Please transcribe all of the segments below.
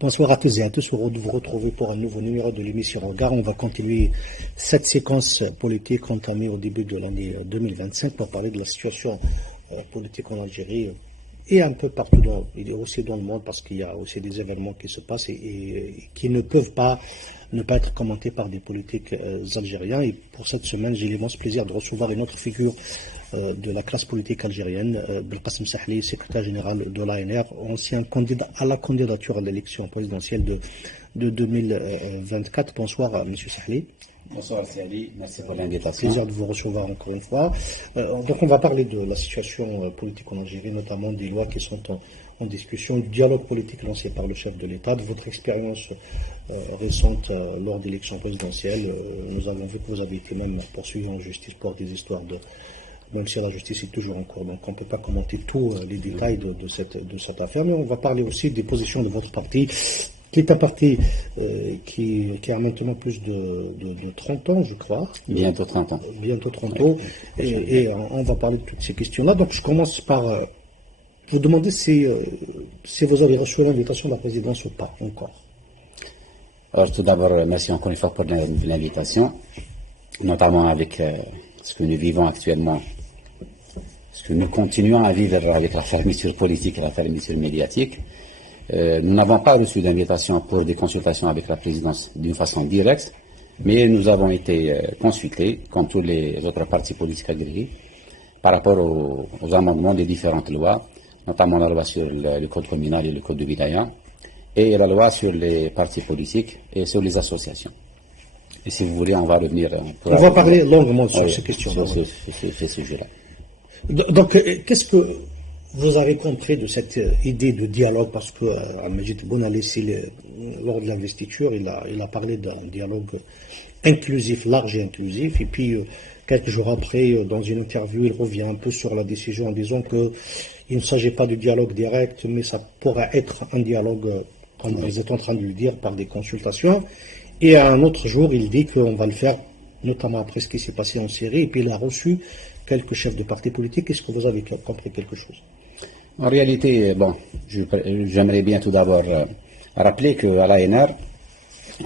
Bonsoir à tous et à tous. Heureux de vous retrouver pour un nouveau numéro de l'émission Regard. On va continuer cette séquence politique entamée au début de l'année 2025 pour parler de la situation politique en Algérie et un peu partout, aussi dans le monde, parce qu'il y a aussi des événements qui se passent et qui ne peuvent pas ne pas être commentés par des politiques algériens. Et pour cette semaine, j'ai l'immense plaisir de recevoir une autre figure de la classe politique algérienne, Belkacem Sahli, secrétaire général de l'ANR, ancien candidat à la candidature à l'élection présidentielle de 2024. Bonsoir, M. Sahli. Bonsoir Sahli, merci pour l'invitation. Plaisir de vous recevoir encore une fois. Donc on va parler de la situation politique en Algérie, notamment des lois qui sont en discussion, du dialogue politique lancé par le chef de l'État, de votre expérience récente lors d'élections présidentielles. Nous avons vu que vous avez été même poursuivi en justice pour des histoires même si la justice est toujours en cours, donc on ne peut pas commenter tous les détails de cette affaire, mais on va parler aussi des positions de votre parti, qui est un parti qui a maintenant plus de 30 ans, je crois. Bientôt 30 ans. Bientôt 30 ans, et on va parler de toutes ces questions-là. Donc je commence par vous demander si vous avez reçu l'invitation de la présidence ou pas, encore. Alors tout d'abord, merci encore une fois pour l'invitation, notamment avec ce que nous vivons actuellement, ce que nous continuons à vivre avec la fermeture politique et la fermeture médiatique. Nous n'avons pas reçu d'invitation pour des consultations avec la présidence d'une façon directe, mais nous avons été consultés, comme tous les autres partis politiques algériens, par rapport aux amendements des différentes lois, notamment la loi sur le code communal et le code de Wilaya, et la loi sur les partis politiques et sur les associations. Et si vous voulez, on va revenir... On va parler longuement sur ces questions. Sur ce sujet-là. Donc, qu'est-ce que vous avez compris de cette idée de dialogue? Parce que Majid Bounalissi, lors de l'investiture, il a parlé d'un dialogue inclusif, large et inclusif. Et puis, quelques jours après, dans une interview, il revient un peu sur la décision en disant qu'il ne s'agit pas de dialogue direct, mais ça pourrait être un dialogue, comme vous êtes en train de le dire, par des consultations. Et à un autre jour, il dit qu'on va le faire, notamment après ce qui s'est passé en Syrie, et puis il a reçu quelques chefs de partis politiques. Est-ce que vous avez compris quelque chose? En réalité, j'aimerais bien tout d'abord rappeler qu'à l'ANR,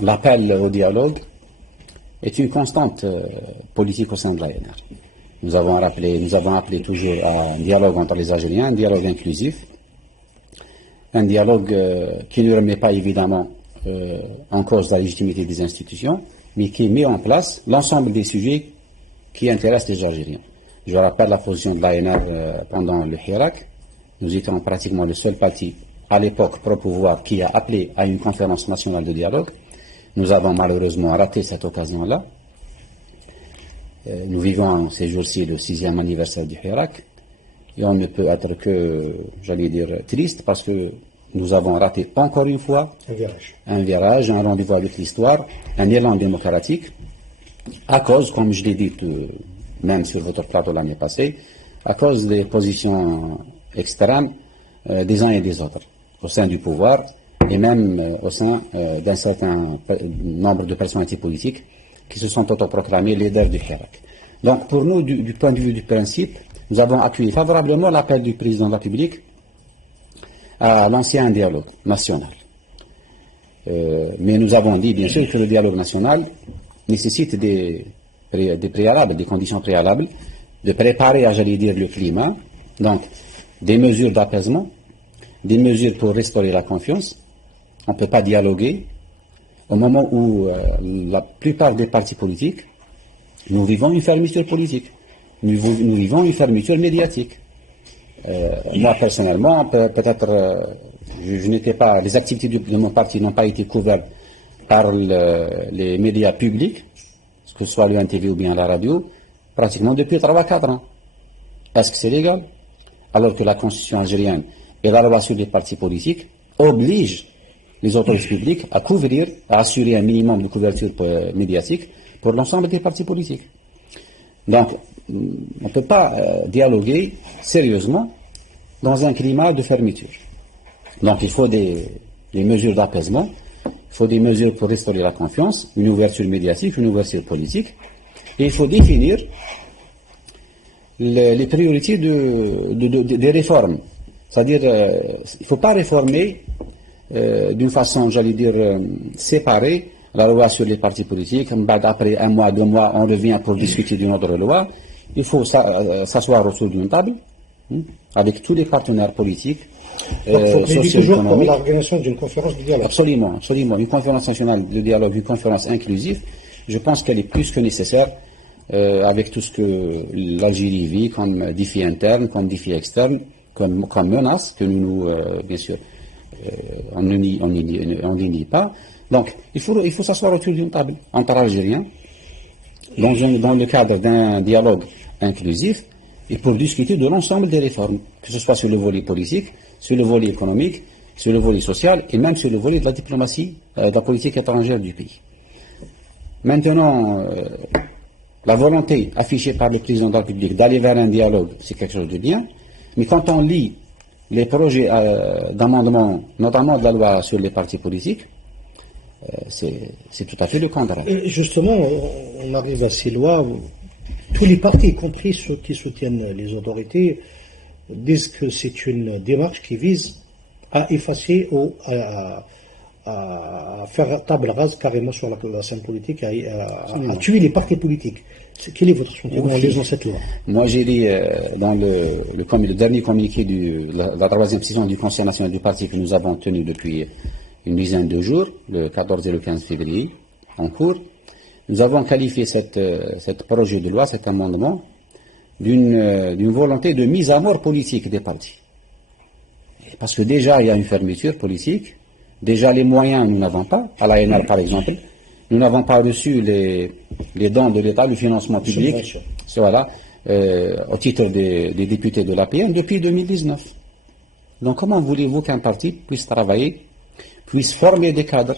l'appel au dialogue est une constante politique au sein de l'ANR. Nous avons appelé toujours à un dialogue entre les Algériens, un dialogue inclusif, un dialogue qui ne remet pas évidemment en cause la légitimité des institutions, mais qui met en place l'ensemble des sujets qui intéressent les Algériens. Je rappelle la position de l'ANR pendant le Hirak. Nous étions pratiquement le seul parti à l'époque pro-pouvoir qui a appelé à une conférence nationale de dialogue. Nous avons malheureusement raté cette occasion-là. Nous vivons ces jours-ci le 6e anniversaire du Hirak et on ne peut être que, j'allais dire, triste parce que nous avons raté encore une fois un virage, un rendez-vous avec l'histoire, un élan démocratique, à cause, comme je l'ai dit même sur votre plateau l'année passée, à cause des positions extrêmes des uns et des autres, au sein du pouvoir et même au sein d'un certain nombre de personnalités politiques qui se sont autoproclamées leaders du Hirak. Donc pour nous, du point de vue du principe, nous avons accueilli favorablement l'appel du président de la République à l'ancien dialogue national. Mais nous avons dit, bien sûr, que le dialogue national nécessite des préalables, des conditions préalables, de préparer, j'allais dire, le climat, donc des mesures d'apaisement, des mesures pour restaurer la confiance. On ne peut pas dialoguer au moment où la plupart des partis politiques, nous vivons une fermeture politique, nous vivons une fermeture médiatique. Moi, personnellement, peut-être, je n'étais pas, les activités de mon parti n'ont pas été couvertes par les médias publics, que ce soit le NTV ou bien la radio, pratiquement depuis 3 à 4 ans. Est-ce que c'est légal? Alors que la Constitution algérienne et la loi sur les partis politiques obligent les autorités publiques à couvrir, à assurer un minimum de couverture médiatique pour l'ensemble des partis politiques. Donc, on ne peut pas dialoguer sérieusement dans un climat de fermeture. Donc, il faut des mesures d'apaisement, il faut des mesures pour restaurer la confiance, une ouverture médiatique, une ouverture politique, et il faut définir les priorités des réformes. C'est-à-dire, il ne faut pas réformer d'une façon, j'allais dire, séparée, la loi sur les partis politiques. Après un mois, 2 mois, on revient pour discuter d'une autre loi. Il faut s'asseoir autour d'une table, avec tous les partenaires politiques, socio-économiques. L'organisation d'une conférence de dialogue. Absolument, absolument. Une conférence nationale de dialogue, une conférence inclusive, je pense qu'elle est plus que nécessaire avec tout ce que l'Algérie vit comme défi interne, comme défi externe, comme menace que nous, bien sûr, on ne nie pas. Donc, il faut s'asseoir autour d'une table entre Algériens, dans le cadre d'un dialogue inclusif, et pour discuter de l'ensemble des réformes, que ce soit sur le volet politique, sur le volet économique, sur le volet social, et même sur le volet de la diplomatie, de la politique étrangère du pays. Maintenant, la volonté affichée par le président de la République d'aller vers un dialogue, c'est quelque chose de bien, mais quand on lit les projets d'amendement, notamment de la loi sur les partis politiques, c'est tout à fait le contraire. Justement, on arrive à ces lois où tous les partis, y compris ceux qui soutiennent les autorités, disent que c'est une démarche qui vise à effacer ou à faire table rase carrément sur la scène politique, à tuer les partis politiques. Quel est votre sentiment en lisant cette loi? Moi, j'ai lu dans le dernier communiqué de la 3e session du Conseil national du parti que nous avons tenu depuis une dizaine de jours, le 14 et le 15 février, en cours, nous avons qualifié cet projet de loi, cet amendement, d'une volonté de mise à mort politique des partis. Parce que déjà, il y a une fermeture politique, déjà les moyens, nous n'avons pas, à l'ANR par exemple, nous n'avons pas reçu les dons de l'État, le financement public, voilà, au titre des députés de l'APN depuis 2019. Donc comment voulez-vous qu'un parti puisse travailler, puisse former des cadres,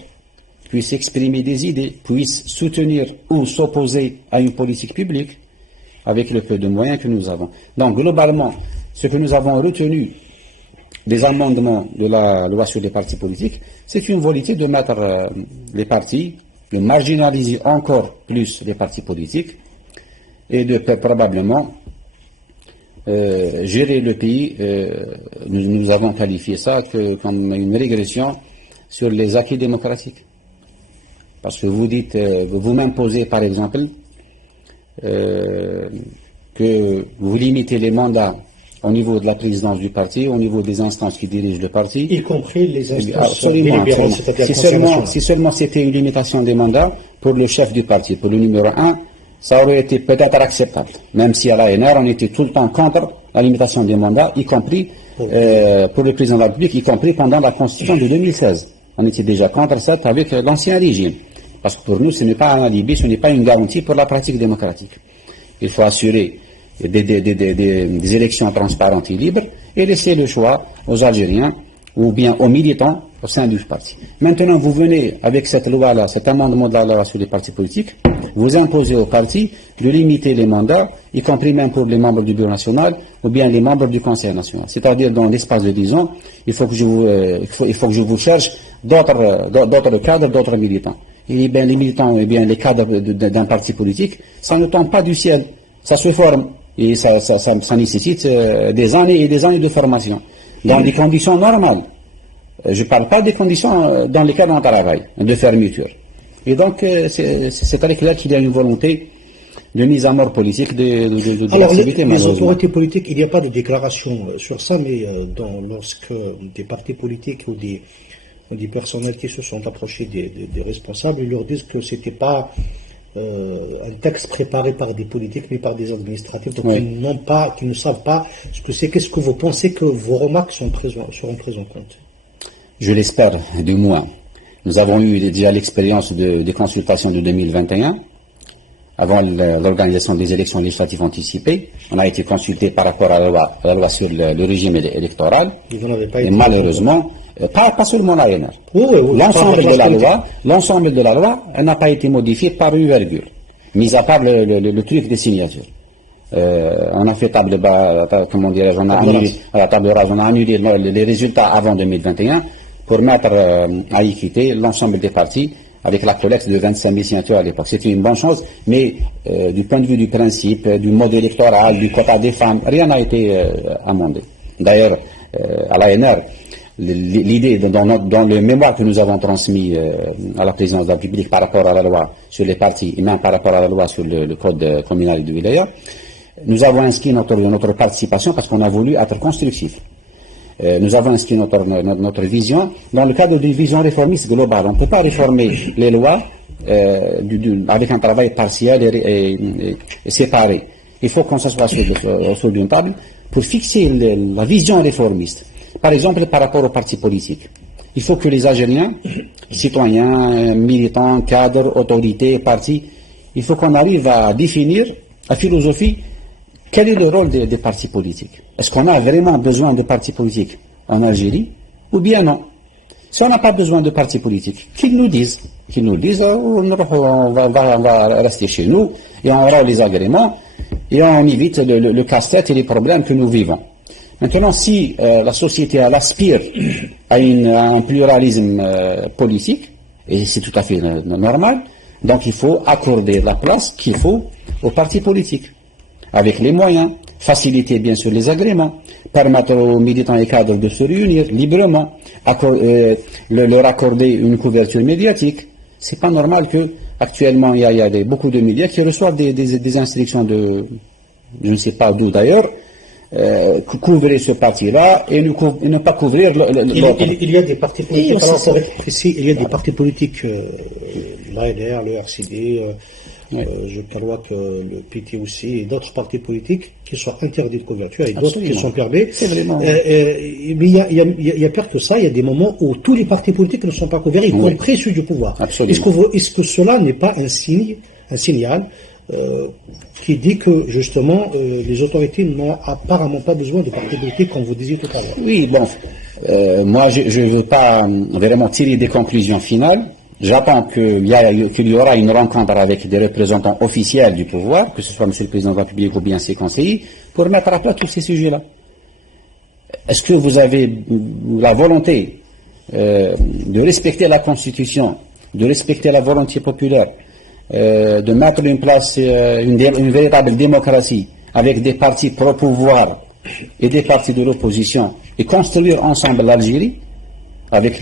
puisse exprimer des idées, puisse soutenir ou s'opposer à une politique publique avec le peu de moyens que nous avons? Donc globalement, ce que nous avons retenu des amendements de la loi sur les partis politiques, c'est une volonté de mettre les partis, de marginaliser encore plus les partis politiques et de probablement gérer le pays. Nous avons qualifié ça comme une régression sur les acquis démocratiques. Parce que vous dites, vous m'imposez par exemple que vous limitez les mandats au niveau de la présidence du parti, au niveau des instances qui dirigent le parti. Y compris les instances délibérantes, c'est-à-dire si seulement c'était une limitation des mandats pour le chef du parti, pour le numéro 1, ça aurait été peut-être acceptable. Même si à l'ANR, on était tout le temps contre la limitation des mandats, y compris pour le président de la République, y compris pendant la Constitution de 2016. On était déjà contre ça avec l'ancien régime. Parce que pour nous, ce n'est pas un alibi, ce n'est pas une garantie pour la pratique démocratique. Il faut assurer des élections transparentes et libres et laisser le choix aux Algériens ou bien aux militants au sein du parti. Maintenant, vous venez avec cette loi-là, cet amendement de la loi sur les partis politiques, vous imposez aux partis de limiter les mandats, y compris même pour les membres du Bureau national ou bien les membres du Conseil national. C'est-à-dire, dans l'espace de 10 ans, il faut que je vous cherche d'autres cadres, d'autres militants. Et bien, les militants, et bien, les cadres d'un parti politique, ça ne tombe pas du ciel, ça se forme. Et ça nécessite des années et des années de formation, dans des conditions normales. Je ne parle pas des conditions dans lesquelles on travaille, de fermeture. Et donc, c'est très clair qu'il y a une volonté de mise à mort politique de l'activité. Alors, les autorités politiques, il n'y a pas de déclaration sur ça, mais lorsque des partis politiques ou des personnels qui se sont approchés des responsables, ils leur disent que ce n'était pas un texte préparé par des politiques, mais par des administratifs, donc qui ne savent pas ce que c'est. Qu'est-ce que vous pensez que vos remarques seront prises en compte? Je l'espère, du moins. Nous avons eu déjà l'expérience des consultations de 2021, avant l'organisation des élections législatives anticipées. On a été consulté par rapport à la loi sur le régime électoral, et malheureusement, pas seulement l'ANR. L'ensemble de la loi, elle n'a pas été modifiée par une virgule, mis à part le truc des signatures. On a fait table rase, on a annulé les résultats avant 2021 pour mettre à équité l'ensemble des partis avec la collecte de 25 000 signatures à l'époque. C'était une bonne chose, mais du point de vue du principe, du mode électoral, du quota des femmes, rien n'a été amendé. D'ailleurs, à l'ANR, l'idée dans le mémoire que nous avons transmis à la présidence de la République par rapport à la loi sur les partis et même par rapport à la loi sur le code communal de Wilaya, nous avons inscrit notre participation parce qu'on a voulu être constructif. Nous avons inscrit notre vision dans le cadre d'une vision réformiste globale. On ne peut pas réformer les lois avec un travail partiel et séparé. Il faut qu'on s'assoie autour d'une table pour fixer la vision réformiste. Par exemple, par rapport aux partis politiques. Il faut que les Algériens, citoyens, militants, cadres, autorités, partis, il faut qu'on arrive à définir la philosophie. Quel est le rôle des partis politiques? Est-ce qu'on a vraiment besoin de partis politiques en Algérie ou bien non? Si on n'a pas besoin de partis politiques, qu'ils nous disent, on va rester chez nous et on aura les agréments et on évite le casse-tête et les problèmes que nous vivons. Maintenant, si la société elle aspire à un pluralisme politique, et c'est tout à fait normal, donc il faut accorder la place qu'il faut aux partis politiques, avec les moyens, faciliter bien sûr les agréments, permettre aux militants et cadres de se réunir librement, leur accorder une couverture médiatique. C'est pas normal que actuellement il y a beaucoup de médias qui reçoivent des instructions de, je ne sais pas d'où d'ailleurs, couvrir ce parti-là et ne pas couvrir l'autre. Il y a des partis politiques, alors pour être précis, il y a des partis politiques, l'ANR, le RCD, je crois que le PT aussi, et d'autres partis politiques qui sont interdits de couverture et d'autres qui sont permis. Mais il y a pire que ça, il y a des moments où tous les partis politiques ne sont pas couverts, y compris ceux du pouvoir. Est-ce que cela n'est pas un signal qui dit que justement les autorités n'ont apparemment pas besoin de partis politiques comme vous disiez tout à l'heure? Oui, bon, moi je ne veux pas vraiment tirer des conclusions finales. J'attends qu'il y aura une rencontre avec des représentants officiels du pouvoir, que ce soit M. le Président de la République ou bien ses conseillers, pour mettre à plat tous ces sujets-là. Est-ce que vous avez la volonté de respecter la Constitution, de respecter la volonté populaire, de mettre en place une véritable démocratie avec des partis pro-pouvoir et des partis de l'opposition et construire ensemble l'Algérie avec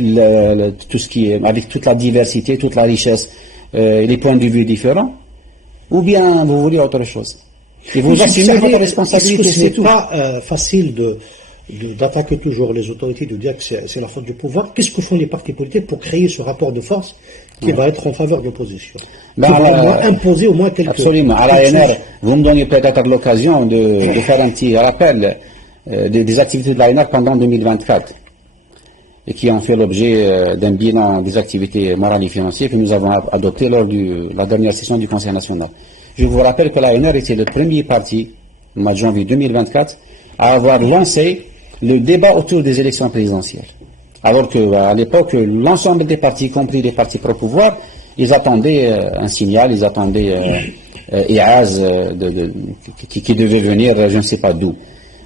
tout ce qui est, avec toute la diversité, toute la richesse, les points de vue différents, ou bien vous voulez autre chose? Et vous assumez votre responsabilité, c'est tout. Ce n'est pas facile d'attaquer toujours les autorités, de dire que c'est la faute du pouvoir. Qu'est-ce que font les partis politiques pour créer ce rapport de force qui va être en faveur de l'opposition? Imposer au moins quelque chose. Absolument. À l'ANR, vous me donnez peut-être l'occasion de faire un petit rappel des activités de l'ANR pendant 2024. Et qui ont fait l'objet d'un bilan des activités morales et financières que nous avons adopté lors de la dernière session du Conseil national. Je vous rappelle que l'ANR était le premier parti, au mois de janvier 2024, à avoir lancé le débat autour des élections présidentielles. Alors qu'à l'époque, l'ensemble des partis, y compris les partis pro-pouvoir, ils attendaient un signal, ils attendaient EAS qui devait venir, je ne sais pas d'où.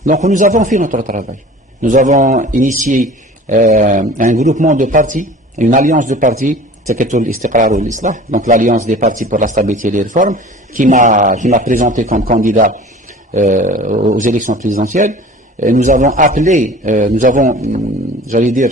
Donc nous avons fait notre travail. Nous avons initié un groupement de partis, une alliance de partis, donc l'alliance des partis pour la stabilité et les réformes, qui m'a présenté comme candidat aux élections présidentielles. Et nous avons appelé, j'allais dire,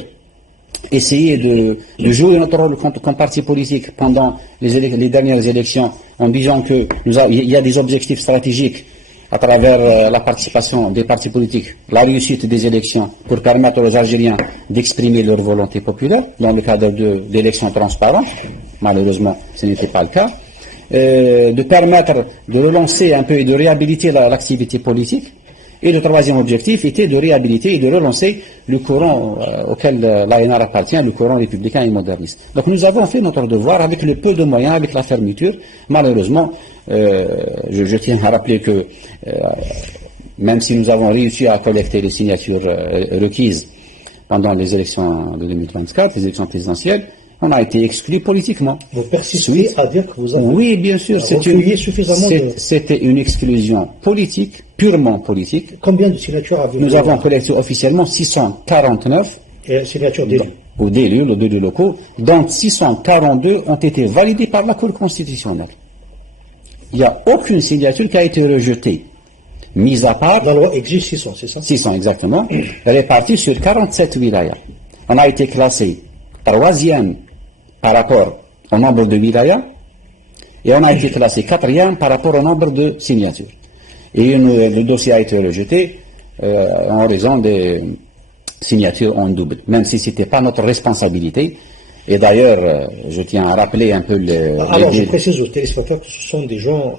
essayé de jouer notre rôle comme parti politique pendant les dernières élections, en disant qu'il y a des objectifs stratégiques à travers la participation des partis politiques, la réussite des élections pour permettre aux Algériens d'exprimer leur volonté populaire dans le cadre d'élections transparentes. Malheureusement, ce n'était pas le cas. De permettre de relancer un peu et de réhabiliter l'activité politique. Et le troisième objectif était de réhabiliter et de relancer le courant auquel l'ANR appartient, le courant républicain et moderniste. Donc nous avons fait notre devoir avec le peu de moyens, avec la fermeture. Malheureusement, je tiens à rappeler que même si nous avons réussi à collecter les signatures requises pendant les élections de 2024, les élections présidentielles, on a été exclus politiquement. Vous persistez à dire que vous avez oui, bien sûr, c'était une exclusion politique, purement politique. Combien de signatures avez-vous? Nous avons collecté officiellement 649 signatures d'élus. Ou d'élus locaux, dont 642 ont été validées par la Cour constitutionnelle. Il n'y a aucune signature qui a été rejetée, mise à part... La loi exige 600, c'est ça? 600, exactement, répartie sur 47 wilayas. on a été classé troisième par rapport au nombre de wilayas et on a été classé quatrième par rapport au nombre de signatures. Et le dossier a été rejeté en raison des signatures en double, même si ce n'était pas notre responsabilité. Et d'ailleurs, je tiens à rappeler un peu Alors, je précise aux téléspectateurs que ce sont des gens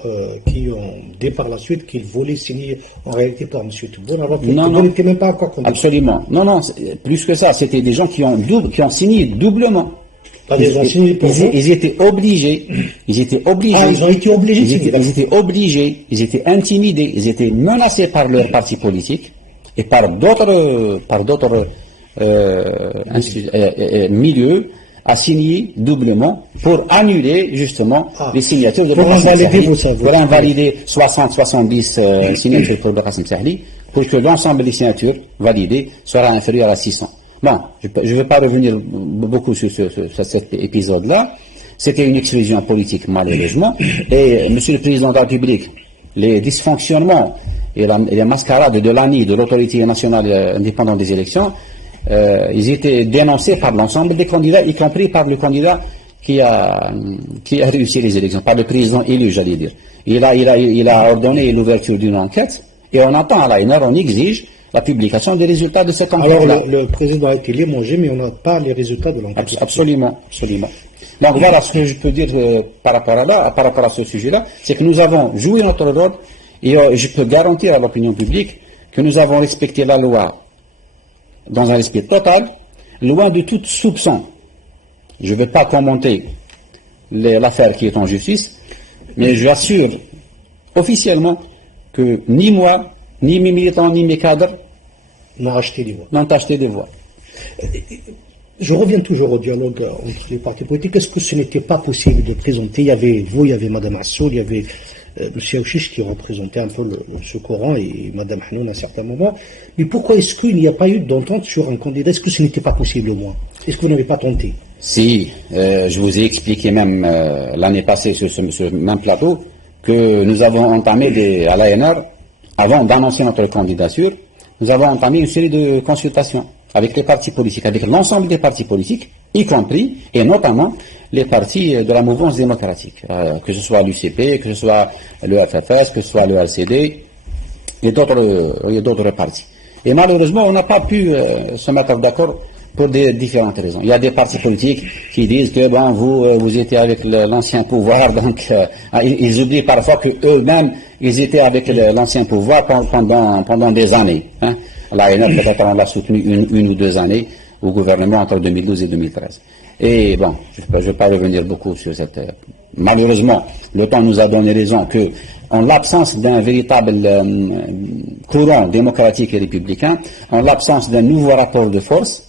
qui ont dit par la suite qu'ils voulaient signer en réalité par M. Tebboune, alors que Tebboune n'était même pas encore candidat. Absolument. Non, plus que ça, c'était des gens qui ont signé doublement. Ils étaient obligés. Ah, ils ont été obligés. Ils étaient obligés, ils étaient intimidés, ils étaient menacés par leur parti politique et par d'autres milieux à signer doublement pour annuler justement les signatures de pour invalider 60-70 signatures pour le Qassim Sahli, pour que l'ensemble des signatures validées sera inférieur à 600. Bon, je ne vais pas revenir beaucoup sur cet épisode-là. C'était une exclusion politique, malheureusement. Et Monsieur le Président de la République, les dysfonctionnements et les mascarades de l'ANI, de l'Autorité nationale indépendante des élections, ils étaient dénoncés par l'ensemble des candidats, y compris par le candidat qui a réussi les élections, par le président élu, j'allais dire. Il a ordonné l'ouverture d'une enquête, et on attend à l'ANR, on exige la publication des résultats de cette enquête. Alors le président a été limogé, mais on n'a pas les résultats de l'enquête. Absolument. Donc voilà ce que je peux dire par rapport à ce sujet-là, c'est que nous avons joué notre rôle, et je peux garantir à l'opinion publique que nous avons respecté la loi dans un respect total, loin de tout soupçon. Je ne vais pas commenter l'affaire qui est en justice, mais j'assure officiellement que ni moi, ni mes militants, ni mes cadres n'ont acheté des voix. N'ont acheté des voix. Je reviens toujours au dialogue entre les partis politiques. Est-ce que ce n'était pas possible de présenter, il y avait vous, il y avait Mme Assoul, il y avait M. Aouchiche qui représentait un peu ce courant et Mme Hanoun à un certain moment. Mais pourquoi est-ce qu'il n'y a pas eu d'entente sur un candidat? Est-ce que ce n'était pas possible au moins? Est-ce que vous n'avez pas tenté? Si, je vous ai expliqué même l'année passée sur ce même plateau que nous avons entamé à l'ANR, avant d'annoncer notre candidature, nous avons entamé une série de consultations avec les partis politiques, avec l'ensemble des partis politiques, y compris et notamment les partis de la mouvance démocratique, que ce soit l'UCP, que ce soit le FFS, que ce soit le LCD et d'autres partis. Et malheureusement, on n'a pas pu se mettre d'accord pour des différentes raisons. Il y a des partis politiques qui disent que bon, vous étiez avec l'ancien pouvoir, donc ils oublient parfois que eux-mêmes ils étaient avec l'ancien pouvoir pendant des années. Hein. L'ANR, peut-être on l'a soutenu une ou 2 années au gouvernement entre 2012 et 2013. Et bon, je ne vais pas revenir beaucoup sur cette... Malheureusement, le temps nous a donné raison que, en l'absence d'un véritable courant démocratique et républicain, en l'absence d'un nouveau rapport de force,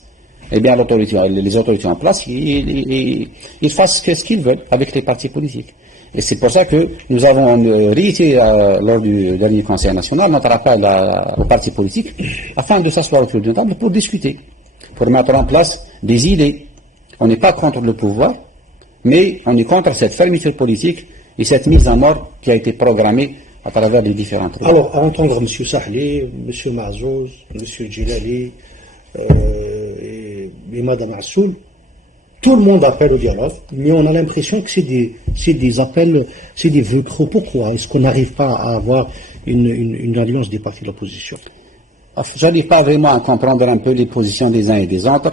eh bien, les autorités en place, ils fassent ce qu'ils veulent avec les partis politiques. Et c'est pour ça que nous avons réitéré lors du dernier Conseil national notre appel aux partis politiques afin de s'asseoir autour d'une table pour discuter, pour mettre en place des idées. On n'est pas contre le pouvoir, mais on est contre cette fermeture politique et cette mise en mort qui a été programmée à travers les différentes lois. Alors, à entendre M. Sahli, M. Mazouz, M. Djilali et Mme Assoul, tout le monde appelle au dialogue, mais on a l'impression que c'est des appels, c'est des vœux trop. Pourquoi est-ce qu'on n'arrive pas à avoir une alliance des partis de l'opposition? Je n'arrive pas vraiment à comprendre un peu les positions des uns et des autres.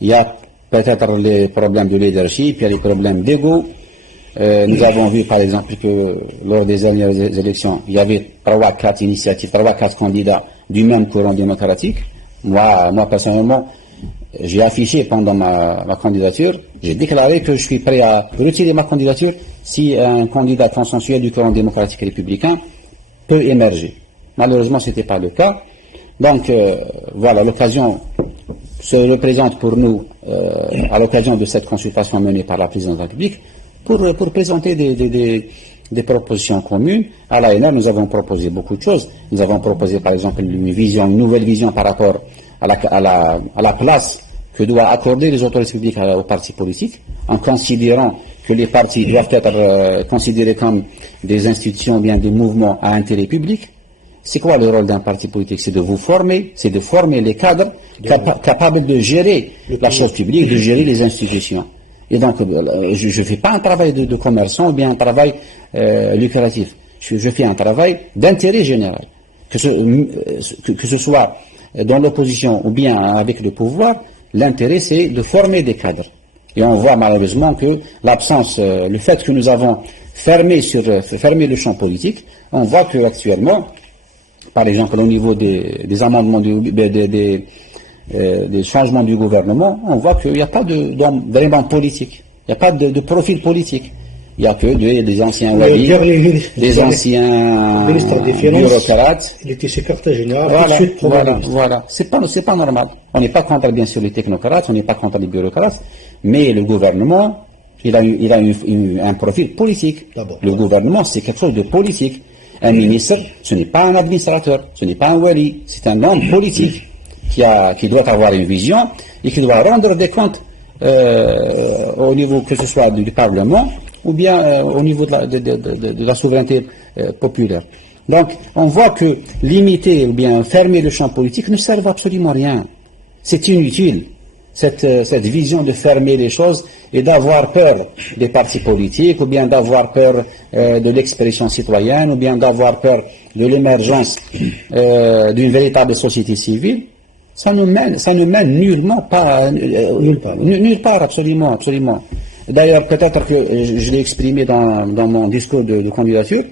Il y a peut-être les problèmes de leadership, il y a les problèmes d'ego. Nous avons vu par exemple que lors des dernières élections, il y avait 3-4 initiatives, 3-4 candidats du même courant démocratique. Moi personnellement, j'ai affiché pendant ma candidature, j'ai déclaré que je suis prêt à retirer ma candidature si un candidat consensuel du courant démocratique républicain peut émerger. Malheureusement, ce n'était pas le cas. Donc, voilà, l'occasion se représente pour nous à l'occasion de cette consultation menée par la présidence de la République pour présenter des propositions communes. À l'ANR, nous avons proposé beaucoup de choses. Nous avons proposé, par exemple, une nouvelle vision par rapport à la place que doivent accorder les autorités publiques aux partis politiques, en considérant que les partis doivent être considérés comme des institutions ou bien des mouvements à intérêt public. C'est quoi le rôle d'un parti politique? C'est de vous former, c'est de former les cadres capable de gérer la chose publique, de gérer les institutions. Et donc, je ne fais pas un travail de commerçant ou bien un travail lucratif. Je fais un travail d'intérêt général. Que ce soit dans l'opposition ou bien avec le pouvoir, l'intérêt c'est de former des cadres. Et on voit malheureusement que l'absence, le fait que nous avons fermé le champ politique, on voit qu'actuellement, par exemple au niveau des amendements, des changements du gouvernement, on voit qu'il n'y a pas d'élément politique, il n'y a pas de profil politique. Il n'y a que des anciens wali, des anciens bureaucrates. Il était secrétaire général. Voilà. C'est pas normal. On n'est pas contre, bien sûr, les technocrates, on n'est pas contre les bureaucrates, mais le gouvernement, il a un profil politique. Le gouvernement, c'est quelque chose de politique. Un ministre, ce n'est pas un administrateur, ce n'est pas un wali, c'est un homme politique qui doit avoir une vision et qui doit rendre des comptes au niveau, que ce soit du Parlement, ou bien au niveau de la souveraineté populaire. Donc, on voit que limiter ou bien fermer le champ politique ne sert absolument à rien. C'est inutile, cette vision de fermer les choses et d'avoir peur des partis politiques, ou bien d'avoir peur de l'expression citoyenne, ou bien d'avoir peur de l'émergence d'une véritable société civile. Ça ne mène nullement pas, nulle part, absolument. D'ailleurs, peut-être que je l'ai exprimé dans mon discours de candidature,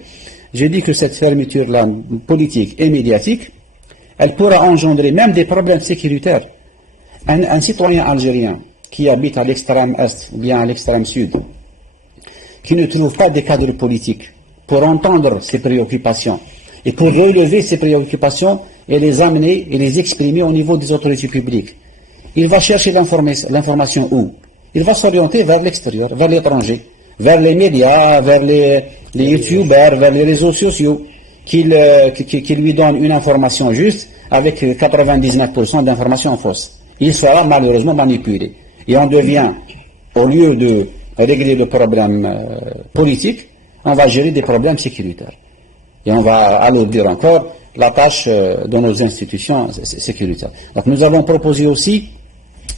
j'ai dit que cette fermeture-là, politique et médiatique, elle pourra engendrer même des problèmes sécuritaires. Un citoyen algérien qui habite à l'extrême est ou bien à l'extrême sud, qui ne trouve pas des cadres politiques pour entendre ses préoccupations et pour relever ses préoccupations et les amener et les exprimer au niveau des autorités publiques, il va chercher l'information où? Il va s'orienter vers l'extérieur, vers l'étranger, vers les médias, vers les youtubeurs, vers les réseaux sociaux, qui lui donnent une information juste avec 99% d'informations fausses. Il sera malheureusement manipulé. Et on devient, au lieu de régler le problème politique, on va gérer des problèmes sécuritaires. Et on va alourdir encore la tâche de nos institutions sécuritaires. Donc nous avons proposé aussi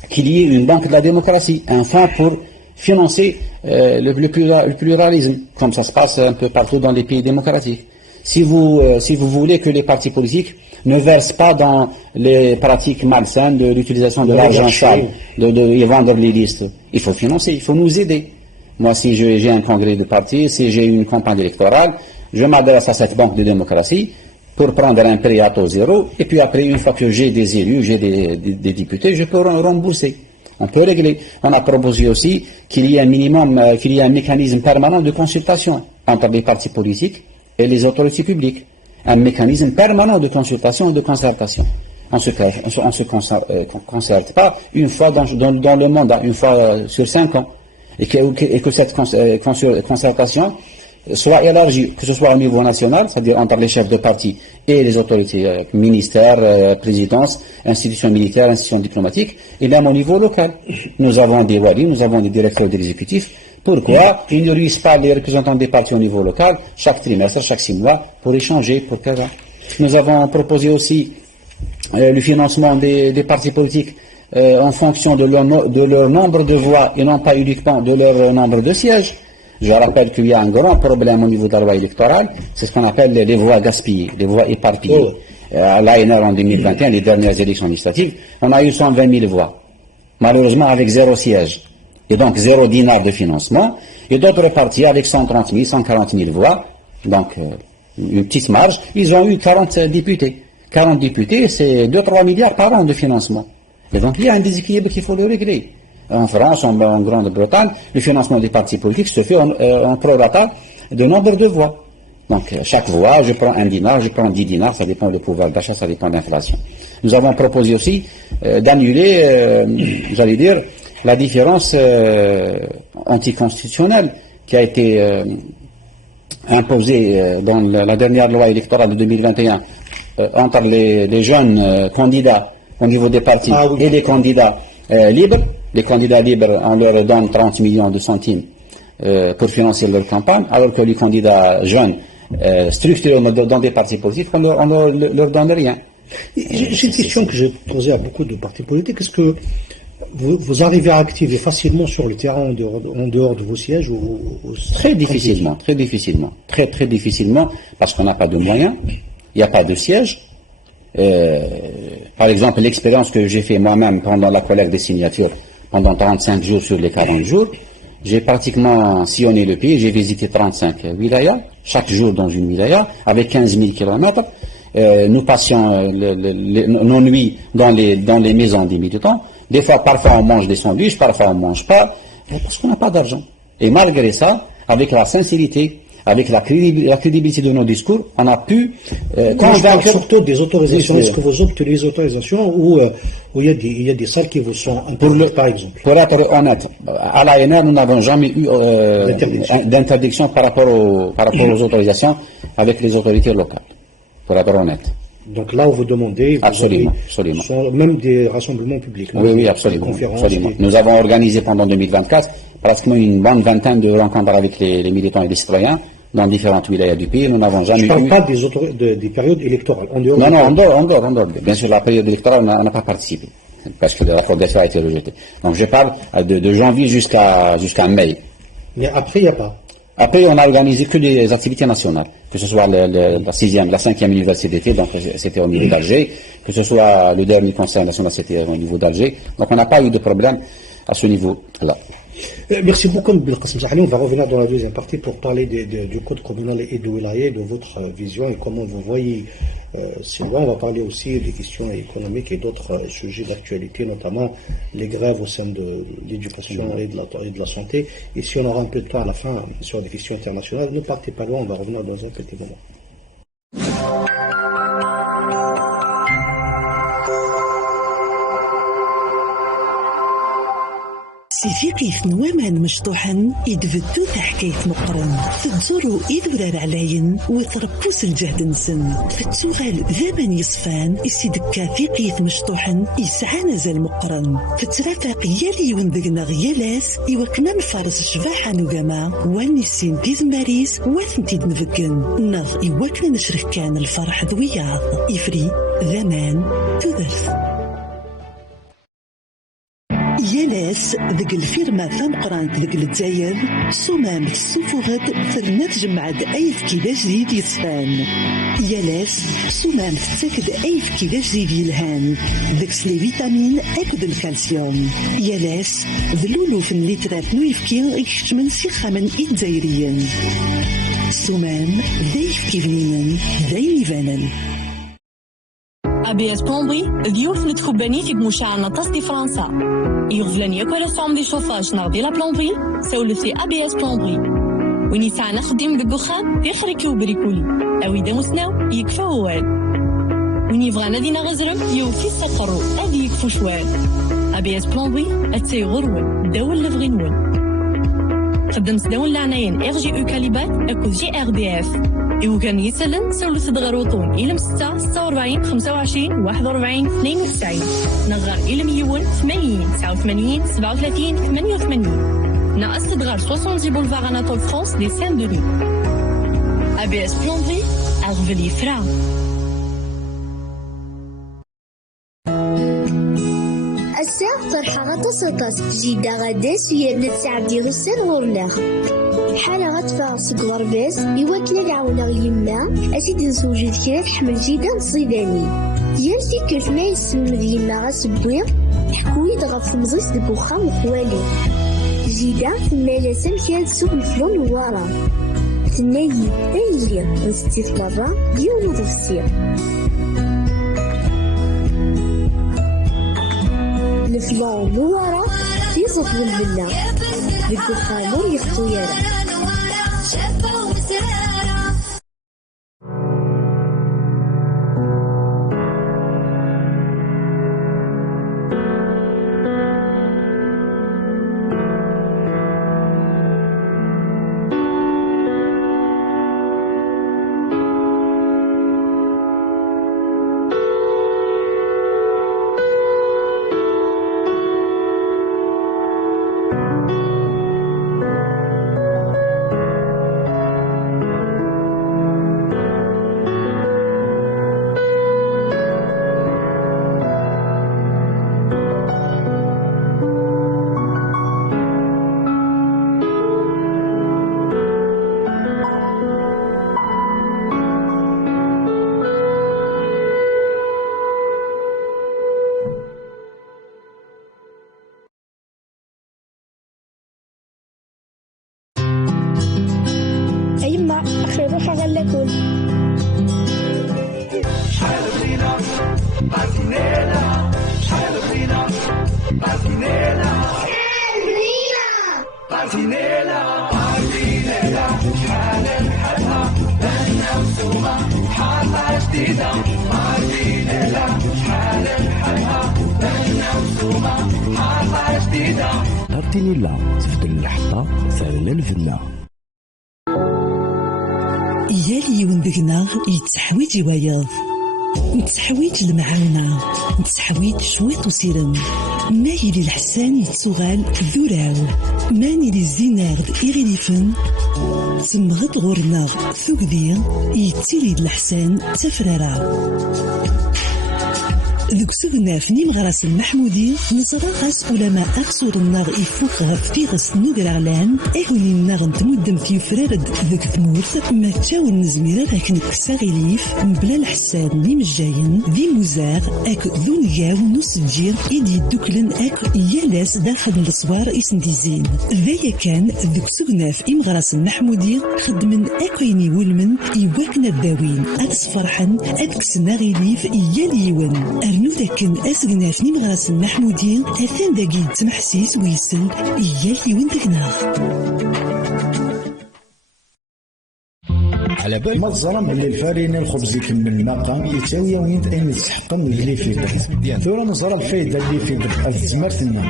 qu'il y ait une banque de la démocratie, un fonds pour financer le pluralisme, comme ça se passe un peu partout dans les pays démocratiques. Si vous voulez que les partis politiques ne versent pas dans les pratiques malsaines de l'utilisation de l'argent sale, de vendre les listes, il faut financer, il faut nous aider. Moi, si j'ai un congrès de parti, si j'ai une campagne électorale, je m'adresse à cette banque de démocratie pour prendre un prêt à taux zéro, et puis après, une fois que j'ai des élus, j'ai des députés, je peux rembourser. On peut régler. On a proposé aussi qu'il y ait un mécanisme permanent de consultation entre les partis politiques et les autorités publiques. Un mécanisme permanent de consultation et de concertation. On ne se concerte pas une fois dans le mandat, une fois sur 5 ans. Et que cette concertation soit élargie, que ce soit au niveau national, c'est-à-dire entre les chefs de parti et les autorités, ministères, présidences, institutions militaires, institutions diplomatiques, et même au niveau local. Nous avons des walis, nous avons des directeurs d'exécutifs. Pourquoi ils ne réunissent pas les représentants des partis au niveau local, chaque trimestre, chaque 6 mois, pour échanger, pour que... Nous avons proposé aussi le financement des partis politiques en fonction de leur nombre de voix et non pas uniquement de leur nombre de sièges. Je rappelle qu'il y a un grand problème au niveau de la loi électorale, c'est ce qu'on appelle les voix gaspillées, les voix éparpillées. À l'ANR en 2021, les dernières élections législatives, on a eu 120 000 voix, malheureusement avec 0 siège, et donc 0 dinar de financement, et d'autres partis avec 130 000, 140 000 voix, donc une petite marge, ils ont eu 40 députés. 40 députés, c'est 2-3 milliards par an de financement. Et donc il y a un déséquilibre qu'il faut le régler. En France, en Grande-Bretagne, le financement des partis politiques se fait en prorata de nombre de voix. Donc, chaque voix, je prends 1 dinar, je prends 10 dinars, ça dépend du pouvoir d'achat, ça dépend de l'inflation. Nous avons proposé aussi d'annuler, j'allais dire, la différence anticonstitutionnelle qui a été imposée dans la dernière loi électorale de 2021 entre les jeunes candidats au niveau des partis et les candidats libres. Les candidats libres, on leur donne 30 millions de centimes pour financer leur campagne, alors que les candidats jeunes structurés dans des partis politiques, on ne leur donne rien. J'ai une question que j'ai posée à beaucoup de partis politiques. Est-ce que vous arrivez à activer facilement sur le terrain en dehors de vos sièges Très difficilement, très difficilement, parce qu'on n'a pas de moyens, il n'y a pas de siège. Par exemple, l'expérience que j'ai fait moi-même pendant la collecte des signatures, pendant 35 jours sur les 40 jours, j'ai pratiquement sillonné le pays, j'ai visité 35 wilayas, chaque jour dans une wilaya, avec 15 000 kilomètres. Nous passions nos nuits dans les maisons des militants. Des fois, parfois on mange des sandwichs, parfois on ne mange pas, parce qu'on n'a pas d'argent. Et malgré ça, avec la sincérité, avec la crédibilité de nos discours, on a pu convaincre. Surtout des autorisations. Est-ce que vous obtenez des autorisations ou il y a des salles qui vous sont interdites, par exemple? Pour être honnête, à l'ANR, nous n'avons jamais eu d'interdiction par rapport aux autorisations avec les autorités locales. Pour être honnête. Donc là où vous demandez, absolument. Même des rassemblements publics. Oui, absolument. Nous avons organisé pendant 2024 pratiquement une bonne vingtaine de rencontres avec les militants et les citoyens dans différentes wilayas du pays. Nous n'avons jamais eu... Je ne parle pas des périodes électorales. En dehors. Bien sûr, la période électorale, on n'a pas participé parce que le rapport d'affaires a été rejeté. Donc je parle de janvier jusqu'à mai. Mais après, il n'y a pas. Après, on a organisé que des activités nationales, que ce soit la 5e université d'été, donc c'était au niveau d'Alger, que ce soit le dernier conseil national, c'était au niveau d'Alger. Donc on n'a pas eu de problème à ce niveau-là. Merci beaucoup, Belkacem Zahali. On va revenir dans la deuxième partie pour parler du code communal et de wilaya, de votre vision et comment vous voyez cela. On va parler aussi des questions économiques et d'autres sujets d'actualité, notamment les grèves au sein de l'éducation et de la santé. Et si on aura un peu de temps à la fin sur des questions internationales, ne partez pas loin, on va revenir dans un petit moment. سيفيقيث نوامان مشطوحا يدبدو حكاية مقرن تزورو إذورار علاين وتربوس الجهد نسن فتسوغال ذابان يصفان يسيدكا فيقيث مشطوحا يسعى نزال مقرن فترافق يالي وندقنا غيالاس يوكنا الفارس شباحا نقاما والنسين تيذ ماريس واثنتيد نفقن نض يوكنا نشرك كان الفرح ذوياض يفري ذامان تذرث يالاس ذق الفيرما ثمقرانت ذق الجزائر سمام الصفوغد فرنا تجمعد أيف كذا جديد يصفان يالاس سمام تتاكد أيف كذا جديد يلهان ذق سلي فيتامين أكد الكالسيوم يالاس ذلولو في الليترات نويفكي يكتمن سيخا من إدزايريا سمام ذايف كيفنين ذاين يفانن ABS بلومبري ذيوف لتخباني في مشاعر نطاس دي فرنسا يغفلن ياكل صوم دي شوفاج ناضي لا بلومبري سولثي ABS بلومبري وين يسعى نخدم دقوخان يحركي وبريكولي أو إذا مسناو يكفى ووال وين يبغى نادينا غزرم يوفي سقرو أذي يكفو شوال ABS بلومبري أتسي غرول داول لفغينول خدم سداول العنايين RG أوكاليبات أكو GRDF إيو كان يسلن سولو تدغروطون إلم 6 46 25 41 92 نغار إلم يون 80 89 37 88 ناقص تدغار 70 بولفار أناطول فرانس دي سان دوني ABS بلومبري أغفلي فرا الساعة فرحة غطس جيدة غداس يرنا تسعدي غسان غورنا حالة غتفاغ سك غرباس يوكل العونة غيما أسيد نسوجد كرا تحمل جيدا نصيداني ديال تيكرت ما يسمد يما غسبوي حكوي دغف مزيس دبوخام وخوالي جيدا مالاسا كان سوق الفلون ورا تنايي تايلي غستيف مرة ديال ضفسي الفلون ورا يصف البنا ذكو خامور يخطو يرا فرحة غلكم. بارتينيلا تفدل الحطة سالنا الفنة. يالي وندقنا يتحويج وايض نتحويج المعاونة نتحويج شويط وسيرن مايلي الحسان يتسوغال ذوراو ماني لي زينارد إغليفن تمغد غورناغ ثوكذي يتيلي الحسان تفرارا ذوك سغناف نيمغراس المحمودي نزراغاس علماء أقصر النار يفوق غفتيغس نوغرالان إهوني النار نتمدن في فرارد ذوك ثمورث ما تشاون نزميرا ذاك نكساغيليف مبلا الحسان نيمجاين ذي موزار أك ذونياو نسجير إيدي دوكلن أك يالاس داخل الصوار إسنديزين ذايا كان ذوك سغناف إمغراس المحمودي خدمن أكويني ولمن يواكن الداوين أتصفرحن أكسنا غيليف ياليون أرنو ذاكن أسغناف نيمغراس المحمودي أثان داكي تمحسيس ويسل إياكي وين ذاكنا على بال ما تزرم بلي الفارينة الخبز يكمل المقام يتساوي وين أين يتحقن اللي في البيت ثورة نزرى الفايدة اللي في البيت الزمرتنا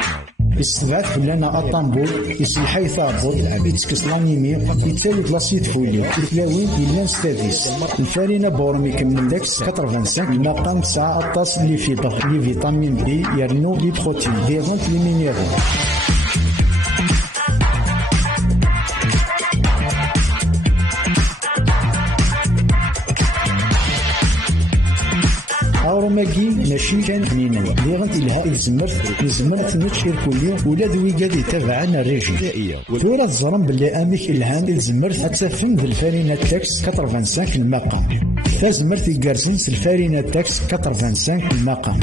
يستبعد لنا الطنبول يسلحي ثابور يتكس لانيمي يتسالي بلاصيت فولي يتلاوين إلا نستافيس الفارينة بورمي كمل داكس 85 المقام ساعة الطاس اللي في ضغط لي فيتامين بي يرنو لي بروتين ديغونت لي مينيرو أوروماكي ماشي كان حنينة اللي غادي لها الزمرت نتشير كلي ولا ذوي قادي تابعنا الريجي ثورة تزرم باللي أميك إلهام الزمرت أتفن بالفارينة تاكس 85 المقام فازمرت يقارسين الفارينة تاكس 85 المقام.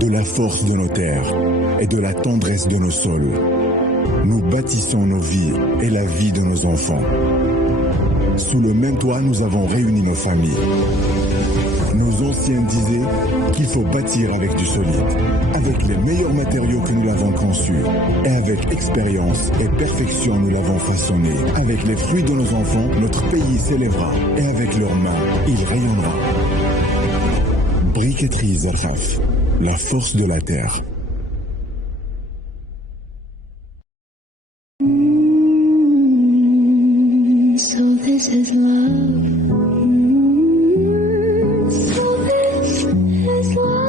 De la force de nos terres et de la tendresse de nos sols, nous bâtissons nos vies et la vie de nos enfants. Sous le même toit, nous avons réuni nos familles. Nos anciens disaient qu'il faut bâtir avec du solide, avec les meilleurs matériaux que nous l'avons conçu, et avec expérience et perfection nous l'avons façonné. Avec les fruits de nos enfants, notre pays s'élèvera, et avec leurs mains, il rayonnera. Briqueterie Zarhaf, la force de la terre. So this is love. So this is love.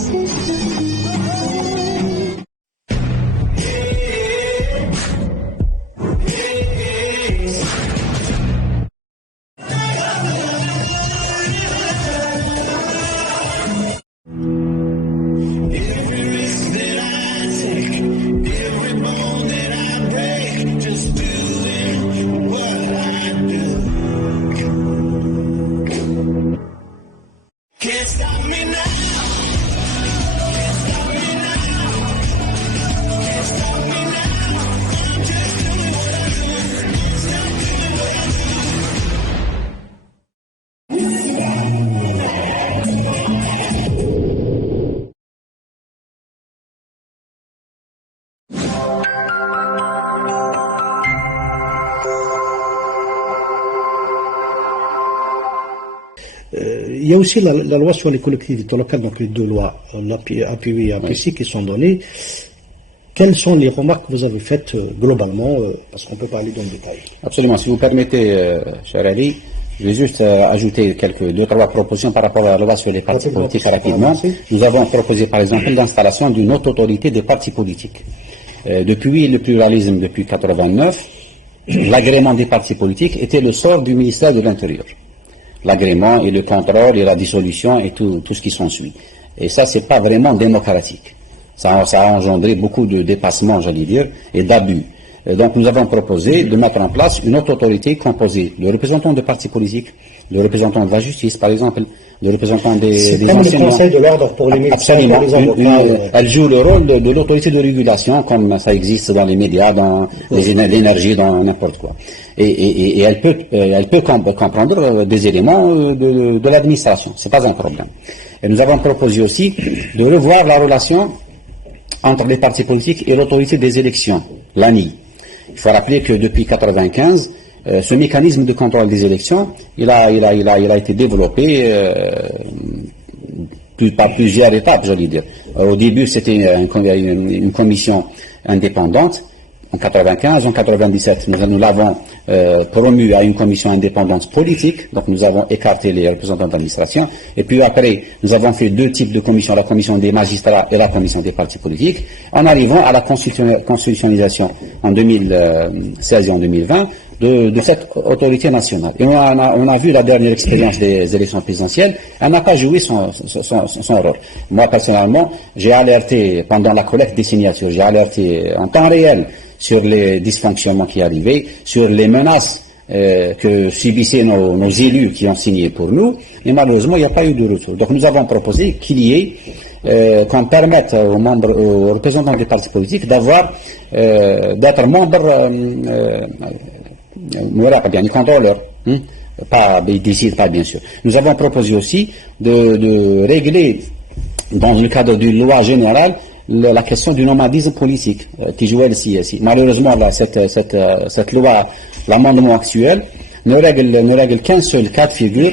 This is Il y a aussi la loi sur les collectivités locales, donc les deux lois, APUI et APC qui sont données. Quelles sont les remarques que vous avez faites globalement, parce qu'on peut parler dans le détail? Absolument. Si vous permettez, cher Ali, je vais juste ajouter deux, trois propositions par rapport à la loi sur les partis politiques rapidement. Nous avons proposé par exemple l'installation d'une haute autorité des partis politiques. Depuis le pluralisme, depuis 1989, l'agrément des partis politiques était le sort du ministère de l'Intérieur. L'agrément et le contrôle et la dissolution et tout ce qui s'ensuit. Et ça, c'est pas vraiment démocratique. Ça a engendré beaucoup de dépassements, j'allais dire, et d'abus. Donc nous avons proposé de mettre en place une autre autorité composée de représentants de partis politiques, le représentant de la justice, par exemple, le représentant des comme le enseignants. conseil de l'ordre pour les médecins, Absolument. pour les avocats. Elle joue le rôle de l'autorité de régulation, comme ça existe dans les médias, dans l'énergie, dans n'importe quoi. Et elle peut comprendre des éléments de l'administration. C'est pas un problème. Et nous avons proposé aussi de revoir la relation entre les partis politiques et l'autorité des élections, l'ANI. Il faut rappeler que depuis 1995, ce mécanisme de contrôle des élections, il a été développé par plusieurs étapes, j'allais dire. Au début, c'était une commission indépendante. En 1995, en 1997, nous l'avons promu à une commission indépendante politique, donc nous avons écarté les représentants d'administration, et puis après, nous avons fait deux types de commissions, la commission des magistrats et la commission des partis politiques, en arrivant à la constitutionnalisation en 2016 et en 2020 de cette autorité nationale. Et on a vu la dernière expérience des élections présidentielles, elle n'a pas joué son rôle. Moi, personnellement, j'ai alerté, pendant la collecte des signatures, j'ai alerté en temps réel sur les dysfonctionnements qui arrivaient, sur les menaces que subissaient nos élus qui ont signé pour nous, et malheureusement, il n'y a pas eu de retour. Donc nous avons proposé qu'il y ait, qu'on permette aux représentants des partis politiques d'être membres contrôleurs, pas, ils décident pas bien sûr. Nous avons proposé aussi de régler, dans le cadre d'une loi générale, la question du nomadisme politique qui jouait ici. Malheureusement, là, cette loi, l'amendement actuel, ne règle qu'un seul cas de figure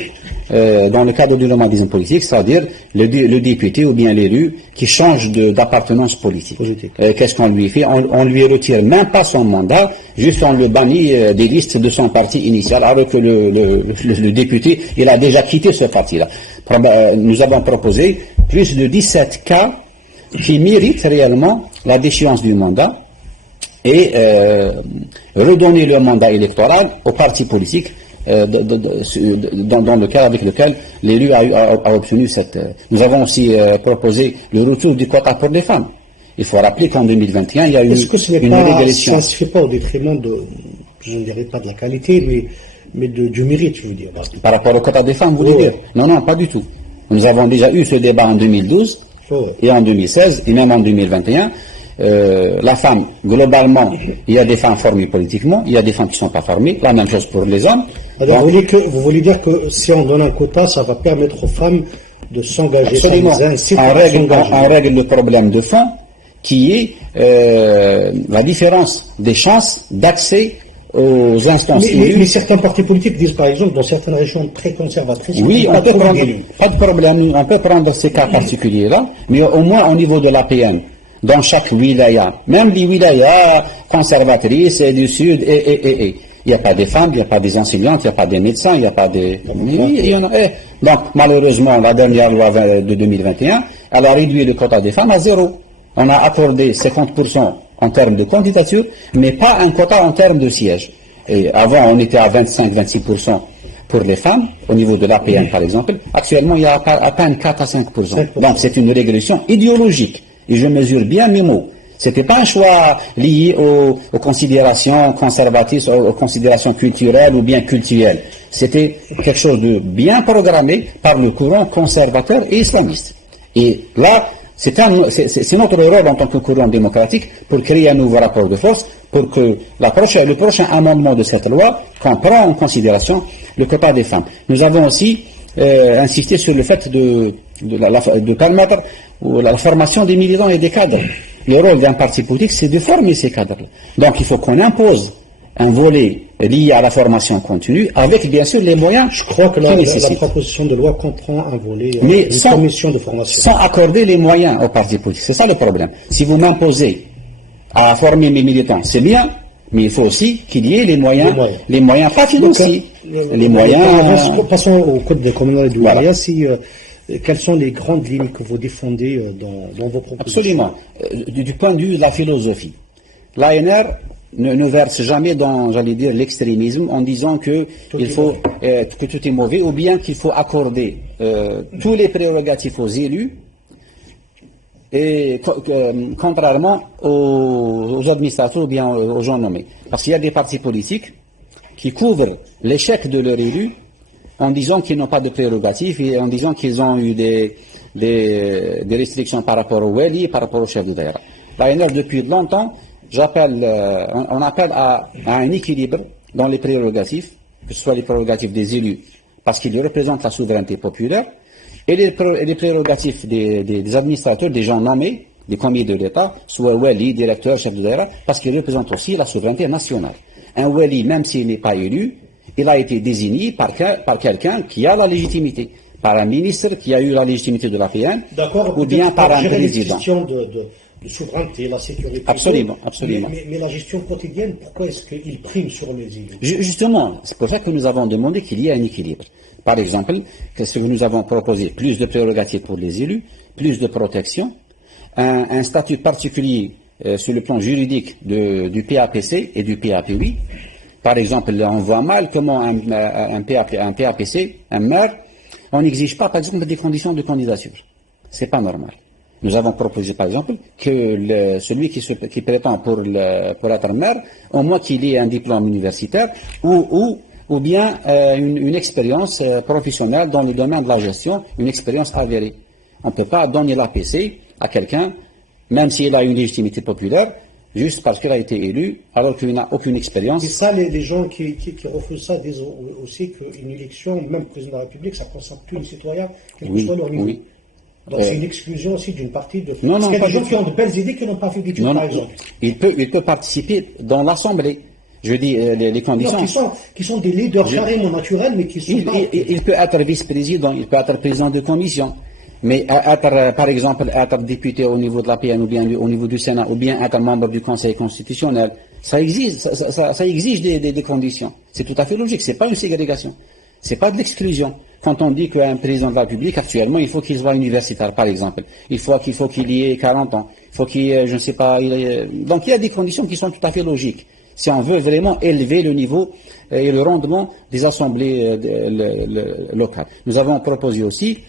dans le cadre du nomadisme politique, c'est-à-dire le député ou bien l'élu qui change d'appartenance politique. Qu'est-ce qu'on lui fait? On lui retire même pas son mandat, juste on le bannit des listes de son parti initial, alors que le député, il a déjà quitté ce parti-là. Nous avons proposé plus de 17 cas qui méritent réellement la déchéance du mandat et redonner le mandat électoral aux partis politiques dans le cas avec lequel l'élu a obtenu cette... Nous avons aussi proposé le retour du quota pour les femmes. Il faut rappeler qu'en 2021, il y a eu une régression. Ça ne se fait pas au détriment je ne dirais pas de la qualité, mais du mérite, je veux dire. Par rapport au quota des femmes, vous voulez dire? Non, pas du tout. Nous avons déjà eu ce débat en 2012 et en 2016 et même en 2021. La femme, globalement, il y a des femmes formées politiquement, il y a des femmes qui ne sont pas formées, la même chose pour les hommes. Alors, vous voulez dire que si on donne un quota, ça va permettre aux femmes de s'engager. Absolument. On règle le problème de fond qui est la différence des chances d'accès aux instances élues. Mais certains partis politiques disent par exemple dans certaines régions très conservatrices. Oui, pas de problème, on peut prendre ces cas particuliers-là, mais au moins au niveau de l'APM, dans chaque wilaya, même les wilayas conservatrices et du sud, il n'y a pas des femmes, il n'y a pas des enseignantes, il n'y a pas des médecins, il n'y a pas des... Oui, il y en a. Donc, malheureusement, la dernière loi de 2021, elle a réduit le quota des femmes à 0. On a accordé 50% en termes de candidature, mais pas un quota en termes de sièges. Et avant, on était à 25-26% pour les femmes, au niveau de l'APM par exemple. Actuellement, il y a à peine 4 à 5%. Donc, c'est une régression idéologique. Et je mesure bien mes mots. Ce n'était pas un choix lié aux considérations conservatrices, aux considérations culturelles ou bien culturelles. C'était quelque chose de bien programmé par le courant conservateur et islamiste. Et là, c'est notre rôle en tant que courant démocratique pour créer un nouveau rapport de force pour que le prochain amendement de cette loi prend en considération le quota des femmes. Nous avons aussi insisté sur le fait de permettre la formation des militants et des cadres. Le rôle d'un parti politique, c'est de former ces cadres-là. Donc il faut qu'on impose un volet lié à la formation continue, avec bien sûr les moyens. Je crois que la proposition de loi comprend un volet de commission de formation. Sans accorder les moyens aux partis politiques. C'est ça le problème. Si vous m'imposez à former mes militants, c'est bien, mais il faut aussi qu'il y ait les moyens pas financiers. Les moyens... Passons au code des communautés du Wilaya. Quelles sont les grandes lignes que vous défendez dans vos propositions? Absolument. Du point de vue de la philosophie, l'ANR ne verse jamais dans, j'allais dire, l'extrémisme en disant que tout est mauvais, ou bien qu'il faut accorder tous les prérogatives aux élus, et contrairement aux administrateurs ou bien aux gens nommés. Parce qu'il y a des partis politiques qui couvrent l'échec de leur élu en disant qu'ils n'ont pas de prérogatives et en disant qu'ils ont eu des restrictions par rapport au wali, par rapport au chef de daïra. L'ANF, depuis longtemps, on appelle à un équilibre dans les prérogatives, que ce soit les prérogatives des élus, parce qu'ils représentent la souveraineté populaire, et les prérogatives des administrateurs, des gens nommés, des commis de l'État, soit wali, directeur, chef de daïra, parce qu'ils représentent aussi la souveraineté nationale. Un wali, même s'il n'est pas élu, il a été désigné par quelqu'un qui a la légitimité, par un ministre qui a eu la légitimité de la PN, ou bien par un président. De souveraineté, la sécurité. Absolument, absolument. Mais la gestion quotidienne, pourquoi est-ce qu'il prime sur les élus? Justement, c'est pour ça que nous avons demandé qu'il y ait un équilibre. Par exemple, qu'est-ce que nous avons proposé? Plus de prérogatives pour les élus, plus de protection, un statut particulier sur le plan juridique du PAPC et du PAPUI. Par exemple, on voit mal comment un PAPC, un maire, on n'exige pas, par exemple, des conditions de candidature. C'est pas normal. Nous avons proposé, par exemple, que celui qui prétend pour être maire, au moins qu'il ait un diplôme universitaire ou bien une expérience professionnelle dans le domaine de la gestion, une expérience avérée. On ne peut pas donner l'APC à quelqu'un, même s'il a une légitimité populaire, juste parce qu'il a été élu, alors qu'il n'a aucune expérience. Et ça, les gens qui refusent ça disent aussi qu'une élection, même président de la République, ça ne concerne plus les citoyens, quel que soit leur niveau. Oui. Donc c'est une exclusion aussi d'une partie de... Non, parce qu'il y a des gens du qui ont de belles idées qui n'ont pas fait d'études, par exemple. Il peut participer dans l'Assemblée. Je dis les conditions... Non, qui sont des leaders carrément naturels, mais qui sont... Il peut être vice-président, il peut être président de commission. Mais par exemple, être député au niveau de la PN ou bien au niveau du Sénat ou bien être membre du Conseil constitutionnel, ça exige des conditions. C'est tout à fait logique, c'est pas une ségrégation. C'est pas de l'exclusion. Quand on dit qu'un président de la République, actuellement, il faut qu'il soit universitaire, par exemple. Il faut qu'il y ait 40 ans. Il faut qu'il y ait, je ne sais pas, donc il y a des conditions qui sont tout à fait logiques. Si on veut vraiment élever le niveau et le rendement des assemblées locales. Nous avons proposé aussi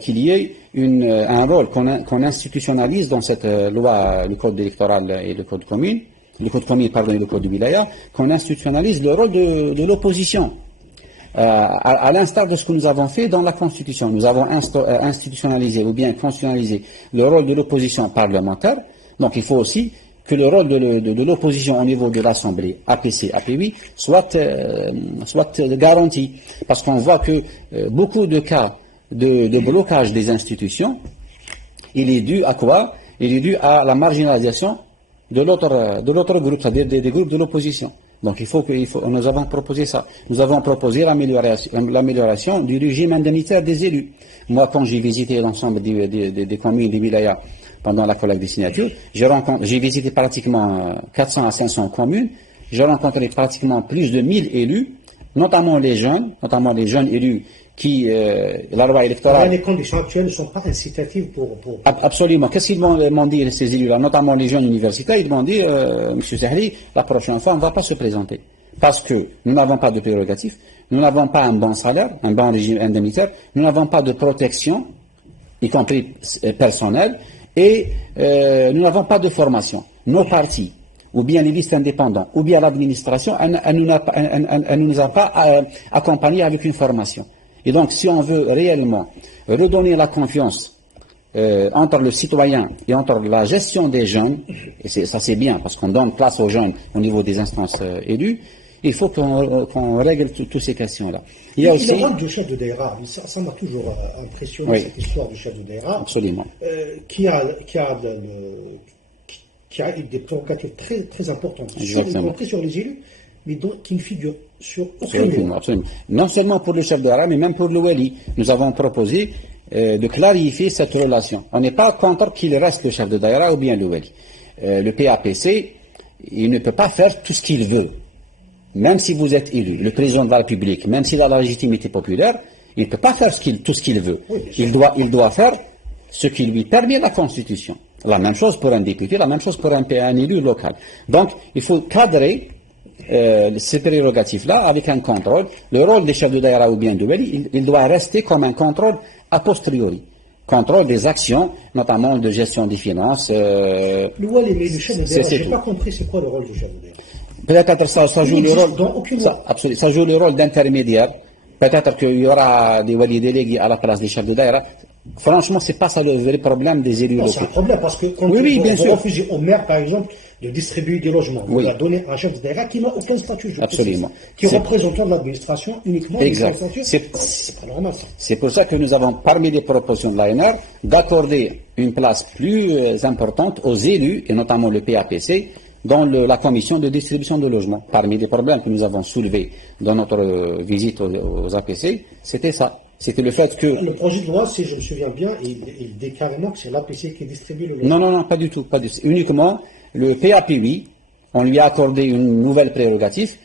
qu'il y ait un rôle qu'on institutionnalise dans cette loi, le code électoral et le code commune, et le code de wilaya, qu'on institutionnalise le rôle de l'opposition. À l'instar de ce que nous avons fait dans la Constitution. Nous avons institutionnalisé ou bien constitutionnalisé le rôle de l'opposition parlementaire. Donc il faut aussi que le rôle de l'opposition au niveau de l'Assemblée, APC, APUI, soit garanti. Parce qu'on voit que beaucoup de cas de blocage des institutions, il est dû à quoi? Il est dû à la marginalisation de l'autre groupe, c'est-à-dire des groupes de l'opposition. Donc nous avons proposé ça. Nous avons proposé l'amélioration du régime indemnitaire des élus. Moi, quand j'ai visité l'ensemble des communes, des wilayas, pendant la collecte des signatures, j'ai visité pratiquement 400 à 500 communes, j'ai rencontré pratiquement plus de 1000 élus, notamment les jeunes élus qui, la loi électorale... Les conditions actuelles ne sont pas incitatives pour... Absolument. Qu'est-ce qu'ils m'ont dit, ces élus-là, notamment les jeunes universitaires? Ils m'ont dit, M. Zahli, la prochaine fois, on ne va pas se présenter. Parce que nous n'avons pas de prérogatives, nous n'avons pas un bon salaire, un bon régime indemnitaire, nous n'avons pas de protection, y compris personnelle, et nous n'avons pas de formation. Nos partis, ou bien les listes indépendants, ou bien l'administration, elle ne nous a pas accompagnés avec une formation. Et donc, si on veut réellement redonner la confiance entre le citoyen et entre la gestion des jeunes, et ça c'est bien, parce qu'on donne place aux jeunes au niveau des instances élues, il faut qu'on règle toutes ces questions-là. Il y a aussi le rôle du chef de daïra, ça m'a toujours impressionné, oui, cette histoire du chef de daïra, absolument, qui a des prérogatives très, très importantes, y compris sur les élus, mais qui ne figure sur aucun niveau. Absolument. Non seulement pour le chef de daïra, mais même pour le wali. Nous avons proposé de clarifier cette relation. On n'est pas contre qu'il reste le chef de daïra ou bien le wali. Le PAPC, il ne peut pas faire tout ce qu'il veut. Même si vous êtes élu, le président de la République, même s'il a la légitimité populaire, il ne peut pas faire tout ce qu'il veut. Oui, il doit faire ce qui lui permet la Constitution. La même chose pour un député, la même chose pour un élu local. Donc, il faut cadrer ces prérogatives-là avec un contrôle. Le rôle des chefs de daïra ou bien de wali, il doit rester comme un contrôle a posteriori. Contrôle des actions, notamment de gestion des finances. Le wali, mais le chef de daïra, je n'ai pas compris c'est quoi le rôle du chef de daïra. Peut-être ça joue le rôle, ça joue le rôle d'intermédiaire Peut-être qu'il y aura des wali délégués à la place des chefs de daïra. Franchement, c'est pas ça le vrai problème des élus locaux. C'est un problème parce que quand bien sûr. vous refusez au maire, par exemple, de distribuer des logements, Oui. on va donner un chef de daïra qui n'a aucun statut. Absolument. Qui est représentant de l'administration uniquement. Exact. C'est pas normal ça. C'est pour ça que nous avons, parmi les propositions de l'ANR, d'accorder une place plus importante aux élus, et notamment le PAPC, dans la commission de distribution de logements. Parmi les problèmes que nous avons soulevés dans notre visite aux APC, c'était ça. C'était le fait que... Le projet de loi, si je me souviens bien, il dit carrément que c'est l'APC qui distribue le logement. Non, pas du tout. Uniquement, le PAPI, on lui a accordé une nouvelle prérogative.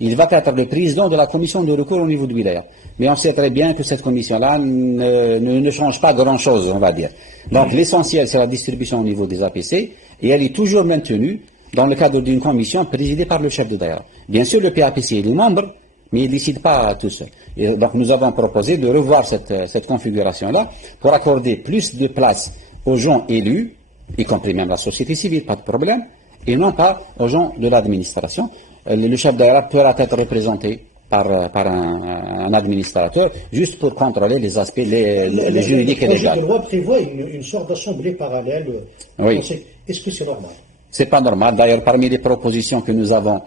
Il va être le président de la commission de recours au niveau de Wilaya. Mais on sait très bien que cette commission-là ne change pas grand-chose, on va dire. Donc l'essentiel, c'est la distribution au niveau des APC, et elle est toujours maintenue dans le cadre d'une commission présidée par le chef de daïra. Bien sûr, le PAPC est le membre, mais il ne décide pas tout seul. Et donc nous avons proposé de revoir cette configuration-là pour accorder plus de place aux gens élus, y compris même la société civile, pas de problème, et non pas aux gens de l'administration. Le chef daïra pourra être représenté par un administrateur, juste pour contrôler les aspects les juridiques et légaux. Le projet de loi prévoit une sorte d'assemblée parallèle. Oui. Est-ce que c'est normal? C'est pas normal. D'ailleurs, parmi les propositions que nous avons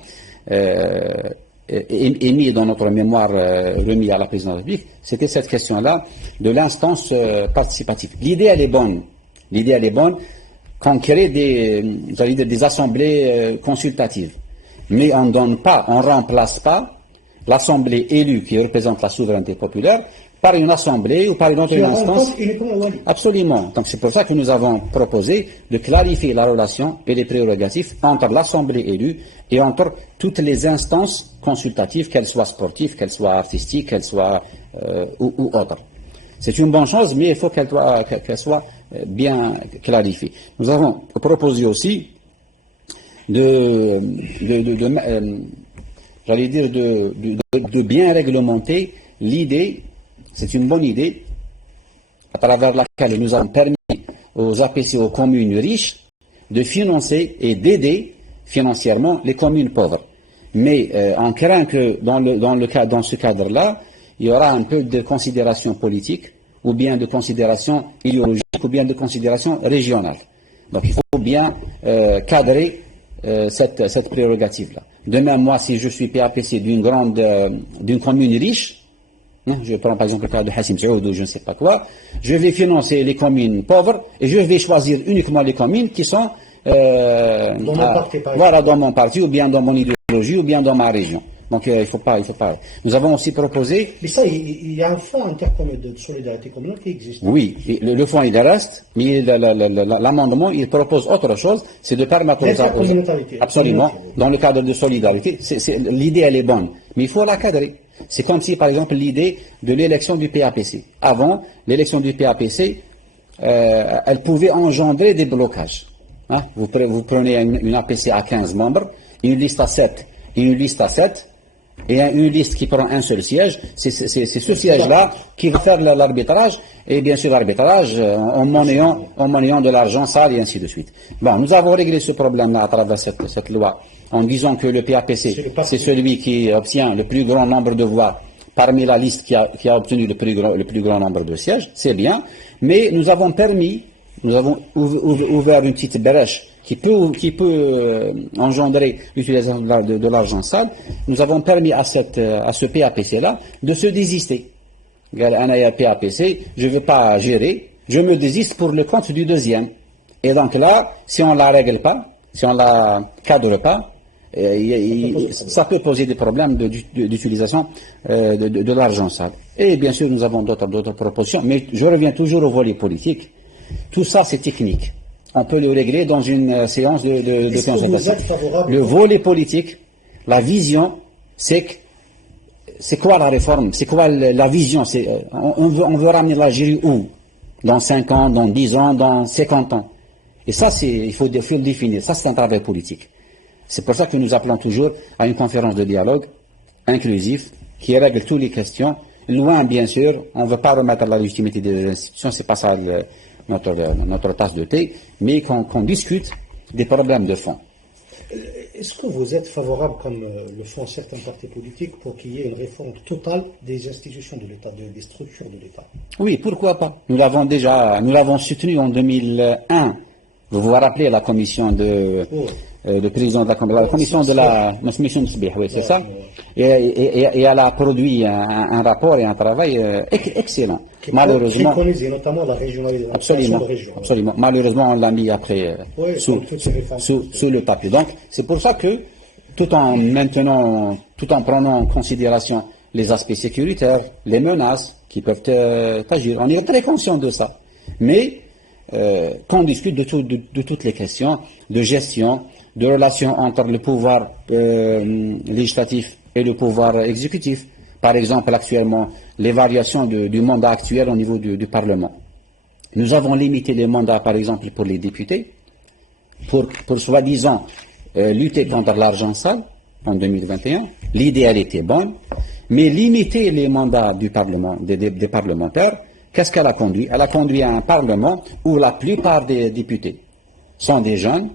émises dans notre mémoire remis à la présidence de la République, c'était cette question-là de l'instance participative. L'idée, elle est bonne. Qu'on crée des assemblées consultatives. Mais on ne remplace pas l'assemblée élue qui représente la souveraineté populaire par une assemblée ou par une autre instance. Absolument. Donc c'est pour ça que nous avons proposé de clarifier la relation et les prérogatives entre l'assemblée élue et entre toutes les instances consultatives, qu'elles soient sportives, qu'elles soient artistiques, qu'elles soient ou autres. C'est une bonne chose, mais il faut qu'elle soit bien clarifiée. Nous avons proposé aussi de bien réglementer l'idée, c'est une bonne idée, à travers laquelle nous avons permis aux APC, aux communes riches, de financer et d'aider financièrement les communes pauvres. Mais on craint que dans ce cadre-là, il y aura un peu de considération politique, ou bien de considération idéologique, ou bien de considération régionale. Donc il faut bien cadrer cette prérogative-là. De même, moi, si je suis PAPC d'une commune riche, je prends par exemple le cas de Hassim Saoud ou je ne sais pas quoi, je vais financer les communes pauvres et je vais choisir uniquement les communes qui sont dans mon parti, ou bien dans mon idéologie, ou bien dans ma région. Donc il faut pas. Nous avons aussi proposé... Mais ça, il y a un fonds intercommunal de solidarité communale qui existe. Oui, le fonds il reste, mais l'amendement il propose autre chose, c'est de permettre aux... Absolument, dans le cadre de solidarité. L'idée elle est bonne, mais il faut la cadrer. C'est comme si par exemple l'idée de l'élection du PAPC. Avant, l'élection du PAPC, elle pouvait engendrer des blocages. Hein? Vous prenez une APC à 15 membres, une liste à 7 et une liste à 7, et une liste qui prend un seul siège, c'est ce siège-là qui va faire l'arbitrage, et bien sûr l'arbitrage en monnayant de l'argent sale et ainsi de suite. Bon, nous avons réglé ce problème-là à travers cette loi, en disant que le PAPC, c'est celui qui obtient le plus grand nombre de voix parmi la liste qui a obtenu le plus grand nombre de sièges, c'est bien, mais nous avons ouvert une petite brèche qui peut engendrer l'utilisation de l'argent sale. Nous avons permis à ce PAPC-là de se désister. Un PAPC, je ne veux pas gérer, je me désiste pour le compte du deuxième. Et donc là, si on ne la règle pas, si on ne la cadre pas, ça peut poser des problèmes d'utilisation de l'argent sale. Et bien sûr, nous avons d'autres propositions, mais je reviens toujours au volet politique. Tout ça, c'est technique. On peut le régler dans une séance de consultation. Le volet politique, la vision, c'est quoi la réforme? C'est quoi la vision? On veut ramener l'Algérie où? Dans 5 ans, dans 10 ans, dans 50 ans. Et ça, il faut le définir. Ça, c'est un travail politique. C'est pour ça que nous appelons toujours à une conférence de dialogue inclusif qui règle toutes les questions. Loin, bien sûr, on ne veut pas remettre la légitimité des institutions, c'est pas ça notre tasse de thé, mais qu'on discute des problèmes de fond. Est-ce que vous êtes favorable, comme le font certains partis politiques, pour qu'il y ait une réforme totale des institutions de l'État, des structures de l'État? Oui, pourquoi pas? Nous l'avons soutenu en 2001. Vous vous rappelez la commission le président de la commission de la commission de Sbih, oui, c'est ça. Et elle a produit un rapport et un travail excellent. Malheureusement, préconisait notamment la régionalisation de régions. Absolument. Malheureusement, on l'a mis après sous le tapis. Donc, c'est pour ça que, tout en prenant en considération les aspects sécuritaires, les menaces qui peuvent agir, on est très conscient de ça. Mais qu'on discute de toutes les questions de gestion, de relations entre le pouvoir législatif et le pouvoir exécutif. Par exemple, actuellement, l'évaluation du mandat actuel au niveau du Parlement. Nous avons limité les mandats, par exemple, pour les députés, pour soi-disant lutter contre l'argent sale en 2021. L'idée, elle était bonne, mais limiter les mandats du Parlement, des parlementaires, qu'est-ce qu'elle a conduit? Elle a conduit à un Parlement où la plupart des députés sont des jeunes,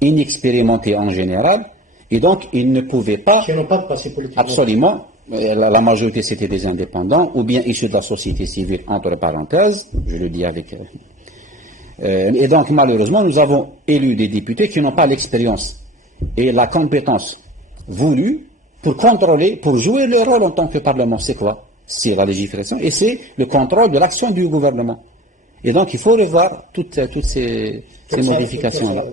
inexpérimentés en général, et donc ils ne pouvaient pas... Qui n'ont pas de passé politique. Absolument. La majorité, c'était des indépendants, ou bien issus de la société civile, entre parenthèses, je le dis avec... et donc, malheureusement, nous avons élu des députés qui n'ont pas l'expérience et la compétence voulue pour contrôler, pour jouer leur rôle en tant que Parlement. C'est quoi? C'est la légifération et c'est le contrôle de l'action du gouvernement. Et donc, il faut revoir toutes ces modifications-là.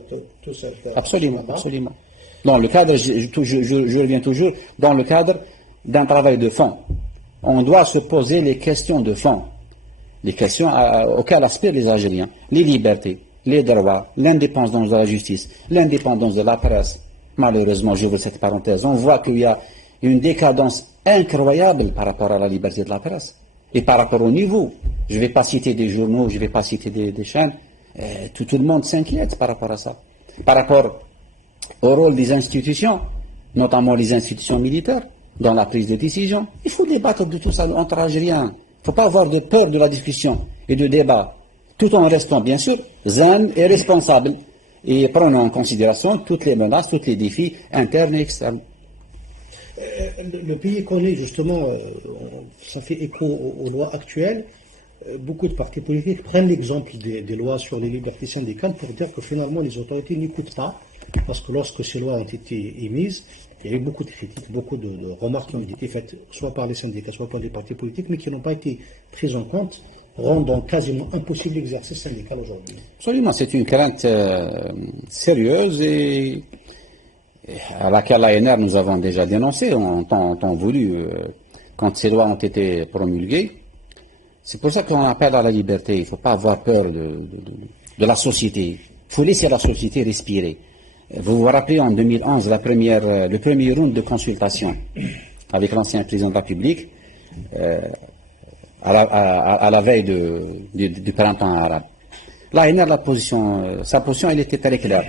Absolument, absolument. Dans le cadre, je reviens toujours, dans le cadre d'un travail de fond. On doit se poser les questions de fond, les questions auxquelles aspirent les Algériens, les libertés, les droits, l'indépendance de la justice, l'indépendance de la presse. Malheureusement, j'ouvre cette parenthèse, on voit qu'il y a une décadence incroyable par rapport à la liberté de la presse et par rapport au niveau. Je ne vais pas citer des journaux, je ne vais pas citer des chaînes. Tout le monde s'inquiète par rapport à ça. Par rapport au rôle des institutions, notamment les institutions militaires, dans la prise de décision. Il faut débattre de tout ça entre Algériens. Il ne faut pas avoir de peur de la discussion et de débat, tout en restant bien sûr zen et responsable et prenant en considération toutes les menaces, tous les défis internes et externes. Le pays connaît justement, ça fait écho aux lois actuelles. Beaucoup de partis politiques prennent l'exemple des lois sur les libertés syndicales pour dire que finalement les autorités n'écoutent pas, parce que lorsque ces lois ont été émises, il y a eu beaucoup de critiques, beaucoup de remarques qui ont été faites, soit par les syndicats, soit par les partis politiques, mais qui n'ont pas été prises en compte, rendant quasiment impossible l'exercice syndical aujourd'hui. Absolument, c'est une crainte sérieuse et à laquelle l'ANR nous avons déjà dénoncé en temps voulu quand ces lois ont été promulguées. C'est pour ça qu'on appelle à la liberté. Il ne faut pas avoir peur de la société. Il faut laisser la société respirer. Vous vous rappelez en 2011 le premier round de consultation avec l'ancien président de la République à la veille du printemps arabe. L'ANR, sa position, elle était très claire.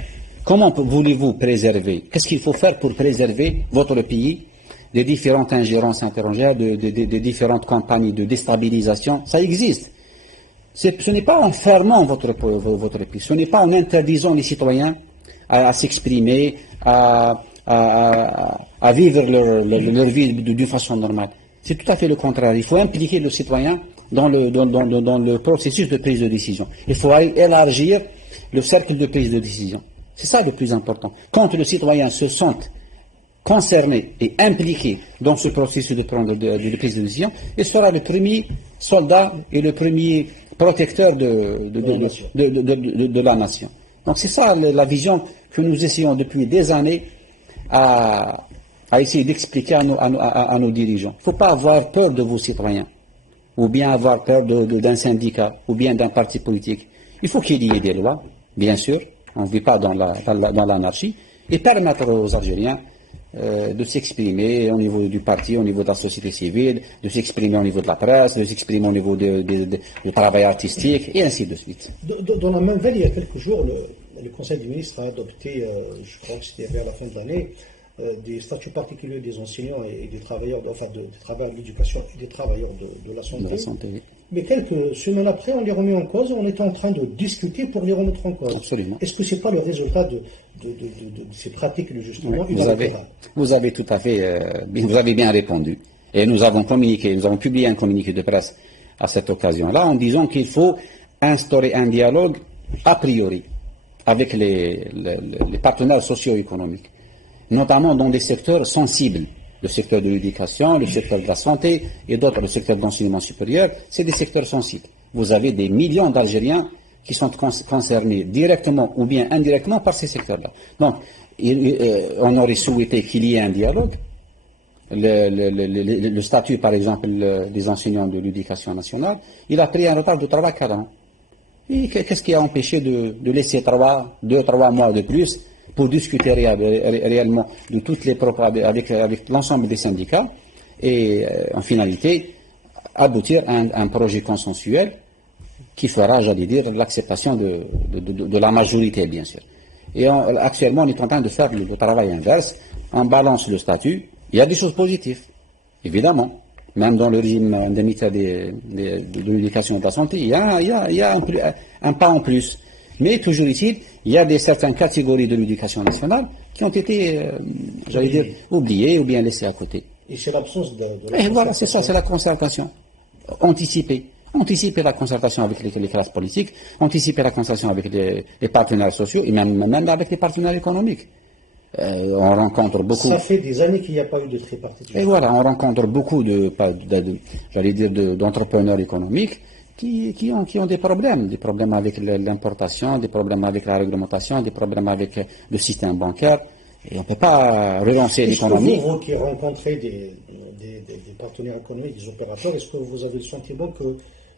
Comment voulez-vous préserver? Qu'est-ce qu'il faut faire pour préserver votre pays des différentes ingérences étrangères, de différentes campagnes de déstabilisation? Ça existe. Ce n'est pas en fermant votre pays, ce n'est pas en interdisant les citoyens à s'exprimer, à vivre leur vie d'une façon normale. C'est tout à fait le contraire. Il faut impliquer le citoyen dans le processus de prise de décision. Il faut élargir le cercle de prise de décision. C'est ça le plus important. Quand le citoyen se sent concerné et impliqué dans ce processus de prise de décision, il sera le premier soldat et le premier protecteur de la nation. Donc c'est ça la vision que nous essayons depuis des années à essayer d'expliquer à nos dirigeants. Il ne faut pas avoir peur de vos citoyens, ou bien avoir peur d'un syndicat, ou bien d'un parti politique. Il faut qu'il y ait des lois, bien sûr, on ne vit pas dans l'anarchie, et permettre aux Algériens de s'exprimer au niveau du parti, au niveau de la société civile, de s'exprimer au niveau de la presse, de s'exprimer au niveau du travail artistique, et ainsi de suite. Dans la même veille, il y a quelques jours, le Conseil des ministres a adopté, je crois que c'était vers la fin de l'année, des statuts particuliers des enseignants et des travailleurs, enfin des travailleurs de l'éducation et des travailleurs de la santé. mais quelques semaines après, on les remet en cause, on est en train de discuter pour les remettre en cause. Absolument. Est-ce que ce n'est pas le résultat de ces pratiques de justement vous avez tout à fait, vous avez bien répondu. Et nous avons publié un communiqué de presse à cette occasion-là en disant qu'il faut instaurer un dialogue a priori avec les partenaires socio-économiques, notamment dans des secteurs sensibles, le secteur de l'éducation, le secteur de la santé et d'autres, le secteur de l'enseignement supérieur, c'est des secteurs sensibles. Vous avez des millions d'Algériens qui sont concernés directement ou bien indirectement par ces secteurs-là. Donc, on aurait souhaité qu'il y ait un dialogue. Le statut, par exemple, des enseignants de l'éducation nationale, il a pris un retard de 3-4 ans. Et qu'est-ce qui a empêché de laisser 2-3 mois de plus pour discuter réellement de toutes les propos avec l'ensemble des syndicats et en finalité aboutir à un projet consensuel qui fera, j'allais dire, l'acceptation de la majorité, bien sûr. Et actuellement, on est en train de faire le travail inverse. On balance le statut. Il y a des choses positives, évidemment. Même dans le régime indemnitaire de l'éducation et de la santé, il y a un pas en plus. Mais toujours ici, il y a certaines catégories de l'éducation nationale qui ont été, j'allais dire, oubliées ou bien laissées à côté. Et c'est l'absence de et voilà, c'est ça, c'est la concertation. Anticiper la concertation avec les classes politiques, anticiper la concertation avec les partenaires sociaux et même avec les partenaires économiques. On rencontre beaucoup. Ça fait des années qu'il n'y a pas eu de tripartite. Et voilà, on rencontre beaucoup d'entrepreneurs économiques qui ont des problèmes avec l'importation, des problèmes avec la réglementation, des problèmes avec le système bancaire. Et on ne peut pas relancer l'économie. Vous qui rencontrez des partenaires économiques, des opérateurs, est-ce que vous avez le sentiment que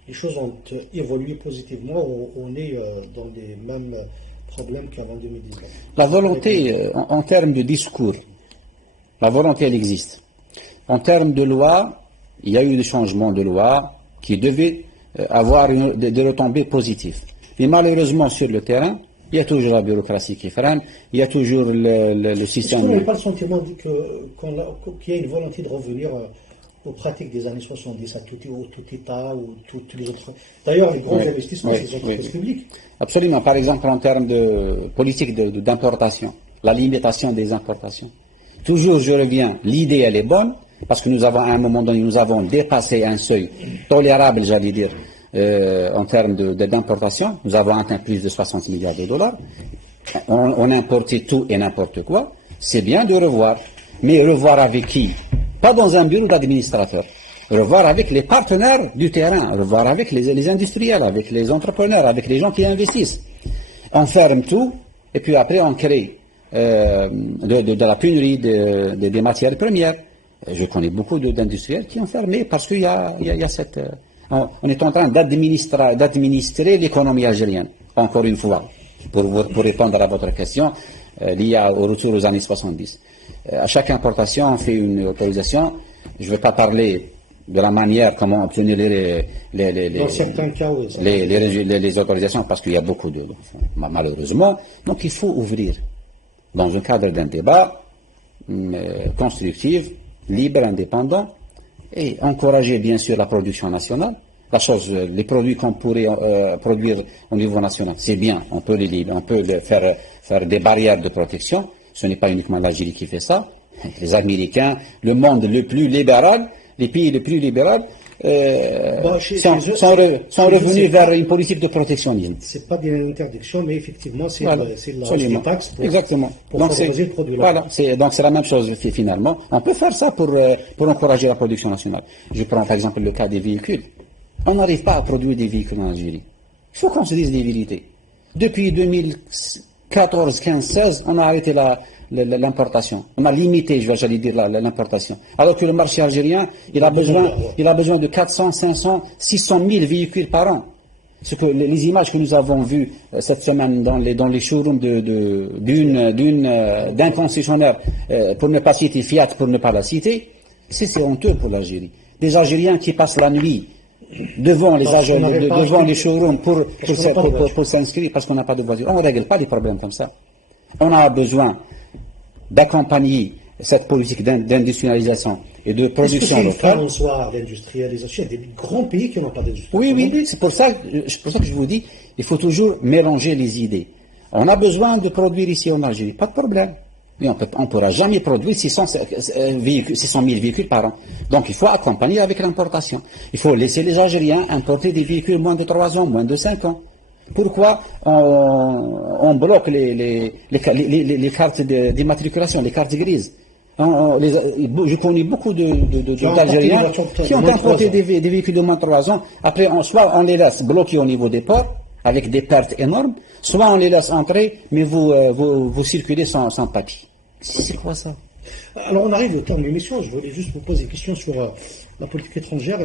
les choses ont évolué positivement ou on est dans les mêmes problème qu'avant 2019. La volonté, en termes de discours, la volonté, elle existe. En termes de loi, il y a eu des changements de loi qui devaient avoir des retombées positives. Mais malheureusement, sur le terrain, il y a toujours la bureaucratie qui freine, il y a toujours le système... Est-ce qu'on n'a pas le sentiment qu'il y a une volonté de revenir aux pratiques des années 70, à tout État ou toutes les autres... D'ailleurs, les gros investissements, c'est les entreprises publiques. Absolument. Par exemple, en termes de politique d'importation, la limitation des importations. Toujours, je reviens, l'idée, elle est bonne, parce que nous avons, à un moment donné, nous avons dépassé un seuil tolérable, j'allais dire, en termes d'importation. Nous avons atteint plus de 60 milliards de dollars. On importait tout et n'importe quoi. C'est bien de revoir. Mais revoir avec qui? Pas dans un bureau d'administrateur. Revoir avec les partenaires du terrain, revoir avec les industriels, avec les entrepreneurs, avec les gens qui investissent. On ferme tout, et puis après on crée de la pénurie des matières premières. Je connais beaucoup d'industriels qui ont fermé parce qu'il y a cette... on est en train d'administrer l'économie algérienne, encore une fois, pour répondre à votre question liée au retour aux années 70. À chaque importation, on fait une autorisation. Je ne vais pas parler de la manière comment obtenir dans certains cas, oui, les autorisations, parce qu'il y a beaucoup malheureusement. Donc il faut ouvrir, dans le cadre d'un débat constructif, libre, indépendant, et encourager bien sûr la production nationale. Les produits qu'on pourrait produire au niveau national, c'est bien, on peut faire des barrières de protection. Ce n'est pas uniquement l'Algérie qui fait ça. Les Américains, le monde le plus libéral, les pays les plus libéraux sont revenus vers une politique de protectionnisme. Ce n'est pas une interdiction, mais effectivement, c'est la hausse des taxes pour favoriser le produit. Voilà, donc c'est la même chose finalement. On peut faire ça pour encourager la production nationale. Je prends par exemple le cas des véhicules. On n'arrive pas à produire des véhicules en Algérie. Il faut qu'on se dise des vérités. Depuis 2014, 15, 16, on a arrêté l'importation. On a limité, j'allais dire, l'importation. Alors que le marché algérien, il a besoin de 400, 500, 600 000 véhicules par an. Ce que les images que nous avons vues cette semaine dans les showrooms d'un concessionnaire, pour ne pas citer Fiat, pour ne pas la citer, c'est honteux pour l'Algérie. Des Algériens qui passent la nuit devant les showrooms pour s'inscrire parce qu'on n'a pas de voiture. On ne règle pas les problèmes comme ça. On a besoin d'accompagner cette politique d'industrialisation et de production Est-ce que c'est une locale. soit d'industrialisation? Il y a des grands pays qui n'ont pas d'industrie. Oui, c'est pour ça que je vous dis, il faut toujours mélanger les idées. On a besoin de produire ici en Algérie, pas de problème. Mais on ne pourra jamais produire 600 000 véhicules par an. Donc il faut accompagner avec l'importation. Il faut laisser les Algériens importer des véhicules moins de 3 ans, moins de 5 ans. Pourquoi on bloque les cartes d'immatriculation, les cartes grises? Je connais beaucoup d'Algériens qui ont importé des véhicules de moins de 3 ans. Après, soit on les laisse bloquer au niveau des ports, avec des pertes énormes, soit on les laisse entrer, mais vous circulez sans papier. C'est quoi ça? Alors on arrive au temps de l'émission, je voulais juste vous poser des questions sur la politique étrangère.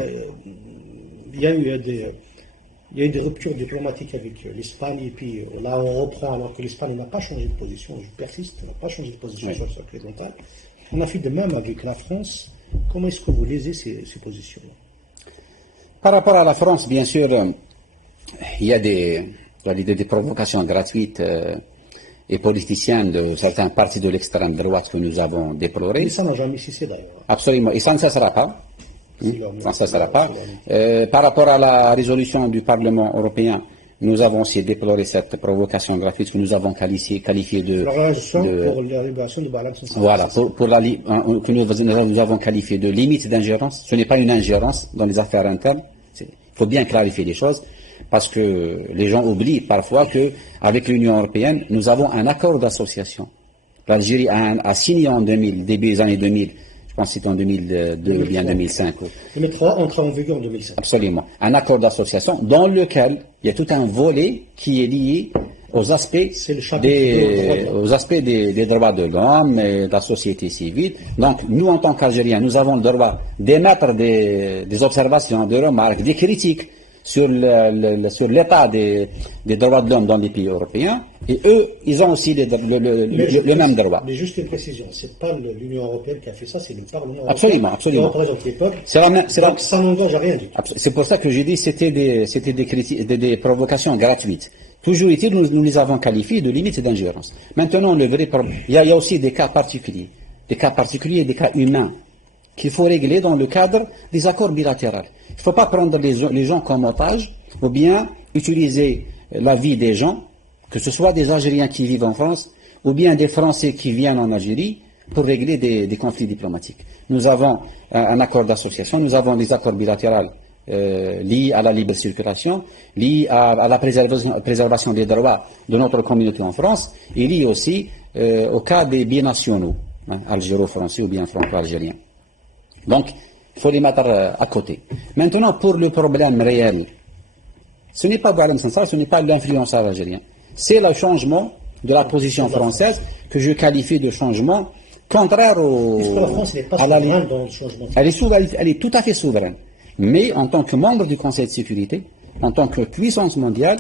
Il y a eu des ruptures diplomatiques avec l'Espagne, et puis là on reprend alors que l'Espagne n'a pas changé de position, je persiste, n'a pas changé de position sur le sol occidental. On a fait de même avec la France. Comment est-ce que vous lisez ces positions-là? Par rapport à la France, bien sûr, il y a des provocations gratuites et politiciennes de certains partis de l'extrême droite que nous avons déplorées. Mais ça n'a jamais cessé d'ailleurs. Absolument, et ça ne cessera pas. Ça ne cessera pas. Par rapport à la résolution du Parlement européen, nous avons aussi déploré cette provocation gratuite que nous avons qualifiée de... Pour la libération de Barham Sansal. Voilà, que nous avons qualifié de limite d'ingérence. Ce n'est pas une ingérence dans les affaires internes. Il faut bien clarifier les choses, parce que les gens oublient parfois qu'avec l'Union européenne, nous avons un accord d'association. L'Algérie a signé en 2000, début des années 2000, je pense que c'était en 2002 ou bien 2005. Le métro entre en vigueur en 2005. Absolument. Un accord d'association dans lequel il y a tout un volet qui est lié aux aspects des droits de l'homme et de la société civile. Donc, nous, en tant qu'Algériens, nous avons le droit d'émettre des observations, des remarques, des critiques sur l'état des droits de l'homme dans les pays européens, et eux, ils ont aussi le même droit. Mais juste une précision, c'est pas l'Union européenne qui a fait ça, c'est le Parlement absolument, européen qui représente les peuples. Donc ça n'engage à rien du tout. C'est pour ça que j'ai dit que c'était des provocations gratuites. Toujours est-il, nous les avons qualifiées de limites d'ingérence. Maintenant, le vrai problème, il y a aussi des cas particuliers, des cas humains, qu'il faut régler dans le cadre des accords bilatéraux. Il ne faut pas prendre les gens comme otages, ou bien utiliser la vie des gens, que ce soit des Algériens qui vivent en France, ou bien des Français qui viennent en Algérie, pour régler des conflits diplomatiques. Nous avons un accord d'association, nous avons des accords bilatéraux liés à la libre circulation, liés à la préservation des droits de notre communauté en France, et liés aussi au cas des binationaux, algéro-français ou bien franco-algériens. Donc, il faut les mettre à côté. Maintenant, pour le problème réel, ce n'est pas Barham Sansal, ce n'est pas l'influenceur algérien. C'est le changement de la position française que je qualifie de changement contraire Est-ce que la France n'est pas souveraine dans le changement? Elle est tout à fait souveraine. Mais en tant que membre du Conseil de sécurité, en tant que puissance mondiale,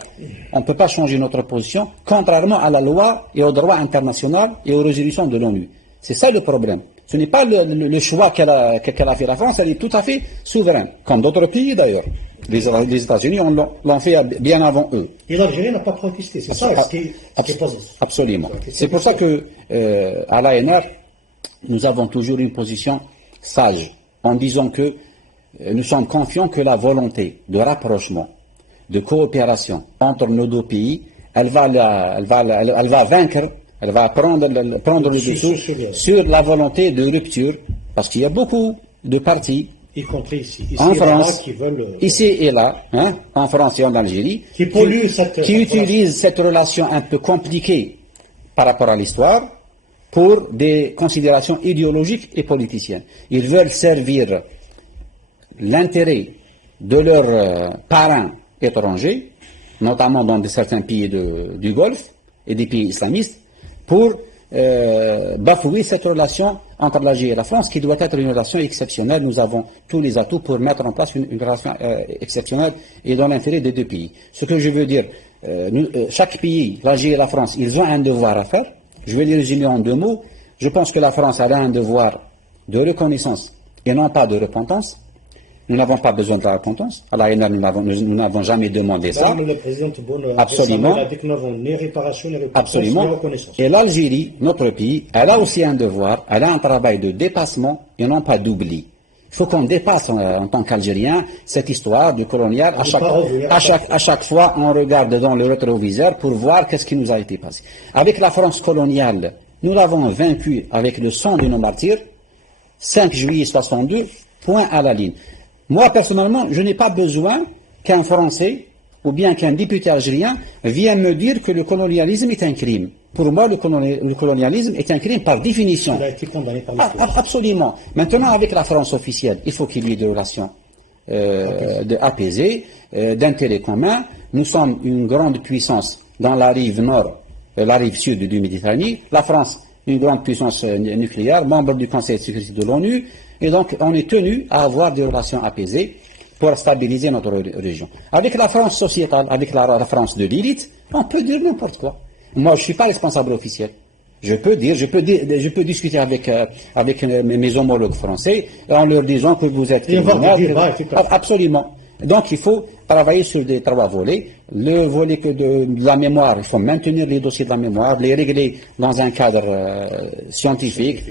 on ne peut pas changer notre position, contrairement à la loi et au droit international et aux résolutions de l'ONU. C'est ça le problème. Ce n'est pas le choix qu'elle a fait la France, elle est tout à fait souveraine, comme d'autres pays d'ailleurs. Les États-Unis l'ont fait bien avant eux. Et l'Algérie n'a pas protesté, c'est ça ce qui est posé. Absolument. C'est pour ça que à l'ANR, nous avons toujours une position sage, en disant que nous sommes confiants que la volonté de rapprochement, de coopération entre nos deux pays, elle va vaincre. Elle va prendre le dessus sur la volonté de rupture, parce qu'il y a beaucoup de partis, y compris ici en France, qui veulent, ici et là, en France et en Algérie, qui utilisent cette relation un peu compliquée par rapport à l'histoire pour des considérations idéologiques et politiciennes. Ils veulent servir l'intérêt de leurs parrains étrangers, notamment dans certains pays du Golfe et des pays islamistes, pour bafouer cette relation entre l'Algérie et la France, qui doit être une relation exceptionnelle. Nous avons tous les atouts pour mettre en place une relation exceptionnelle et dans l'intérêt des deux pays. Ce que je veux dire, chaque pays, l'Algérie et la France, ils ont un devoir à faire. Je vais les résumer en 2 mots. Je pense que la France a un devoir de reconnaissance et non pas de repentance. Nous n'avons pas besoin de la repentance. À l'ANR, nous n'avons jamais demandé ça. Le président Tebboune Absolument. a dit que nous n'avons ni réparation, ni repentance, Absolument. ni reconnaissance. Et l'Algérie, notre pays, elle a aussi un devoir, elle a un travail de dépassement et non pas d'oubli. Il faut qu'on dépasse en tant qu'Algérien cette histoire du colonial. À chaque fois, on regarde dans le rétroviseur pour voir qu'est-ce qui nous a été passé. Avec la France coloniale, nous l'avons vaincu avec le sang de nos martyrs, 5 juillet 62, point à la ligne. Moi, personnellement, je n'ai pas besoin qu'un Français ou bien qu'un député algérien vienne me dire que le colonialisme est un crime. Pour moi, le colonialisme est un crime par définition. Il a été condamné par l'histoire. Absolument. Maintenant, avec la France officielle, il faut qu'il y ait des relations apaisées, d'intérêt commun. Nous sommes une grande puissance dans la rive nord, la rive sud du Méditerranée. La France, une grande puissance nucléaire, membre du Conseil de sécurité de l'ONU. Et donc, on est tenu à avoir des relations apaisées pour stabiliser notre région. Avec la France sociétale, avec la France de l'élite, on peut dire n'importe quoi. Moi, je ne suis pas responsable officiel. Je peux discuter avec mes homologues français en leur disant que vous êtes criminels. Absolument. Donc, il faut travailler sur des 3 volets. Le volet de la mémoire, il faut maintenir les dossiers de la mémoire, les régler dans un cadre scientifique.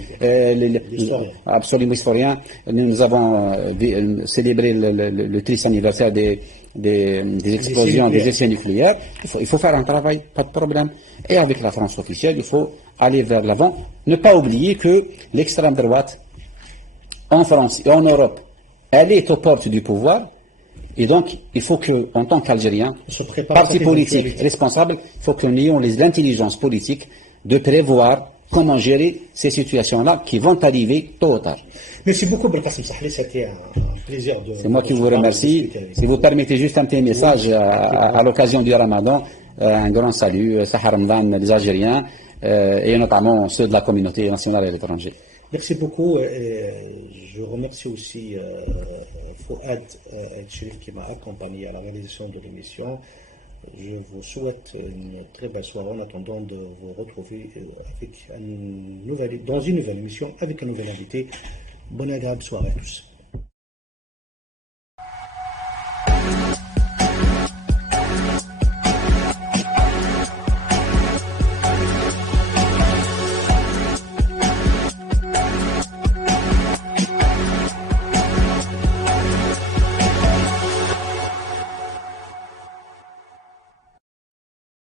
Absolument historien. Nous avons célébré le triste anniversaire des explosions des essais nucléaires. Il faut faire un travail, pas de problème. Et avec la France officielle, il faut aller vers l'avant. Ne pas oublier que l'extrême droite, en France et en Europe, elle est aux portes du pouvoir. Et donc, il faut qu'en tant qu'Algérien, parti politique responsable, il faut que nous ayons l'intelligence politique de prévoir comment gérer ces situations-là qui vont arriver tôt ou tard. Merci beaucoup, Belkacem Sahlé, c'était un plaisir de... C'est moi qui vous remercie. Si vous permettez juste un petit message à l'occasion du Ramadan, un grand salut, Sahar Ramadan des Algériens et notamment ceux de la communauté nationale et à l'étranger. Merci beaucoup. Je remercie aussi Fouad El-Chérif qui m'a accompagné à la réalisation de l'émission. Je vous souhaite une très belle soirée en attendant de vous retrouver dans une nouvelle émission avec un nouvel invité. Bonne et agréable soirée à tous.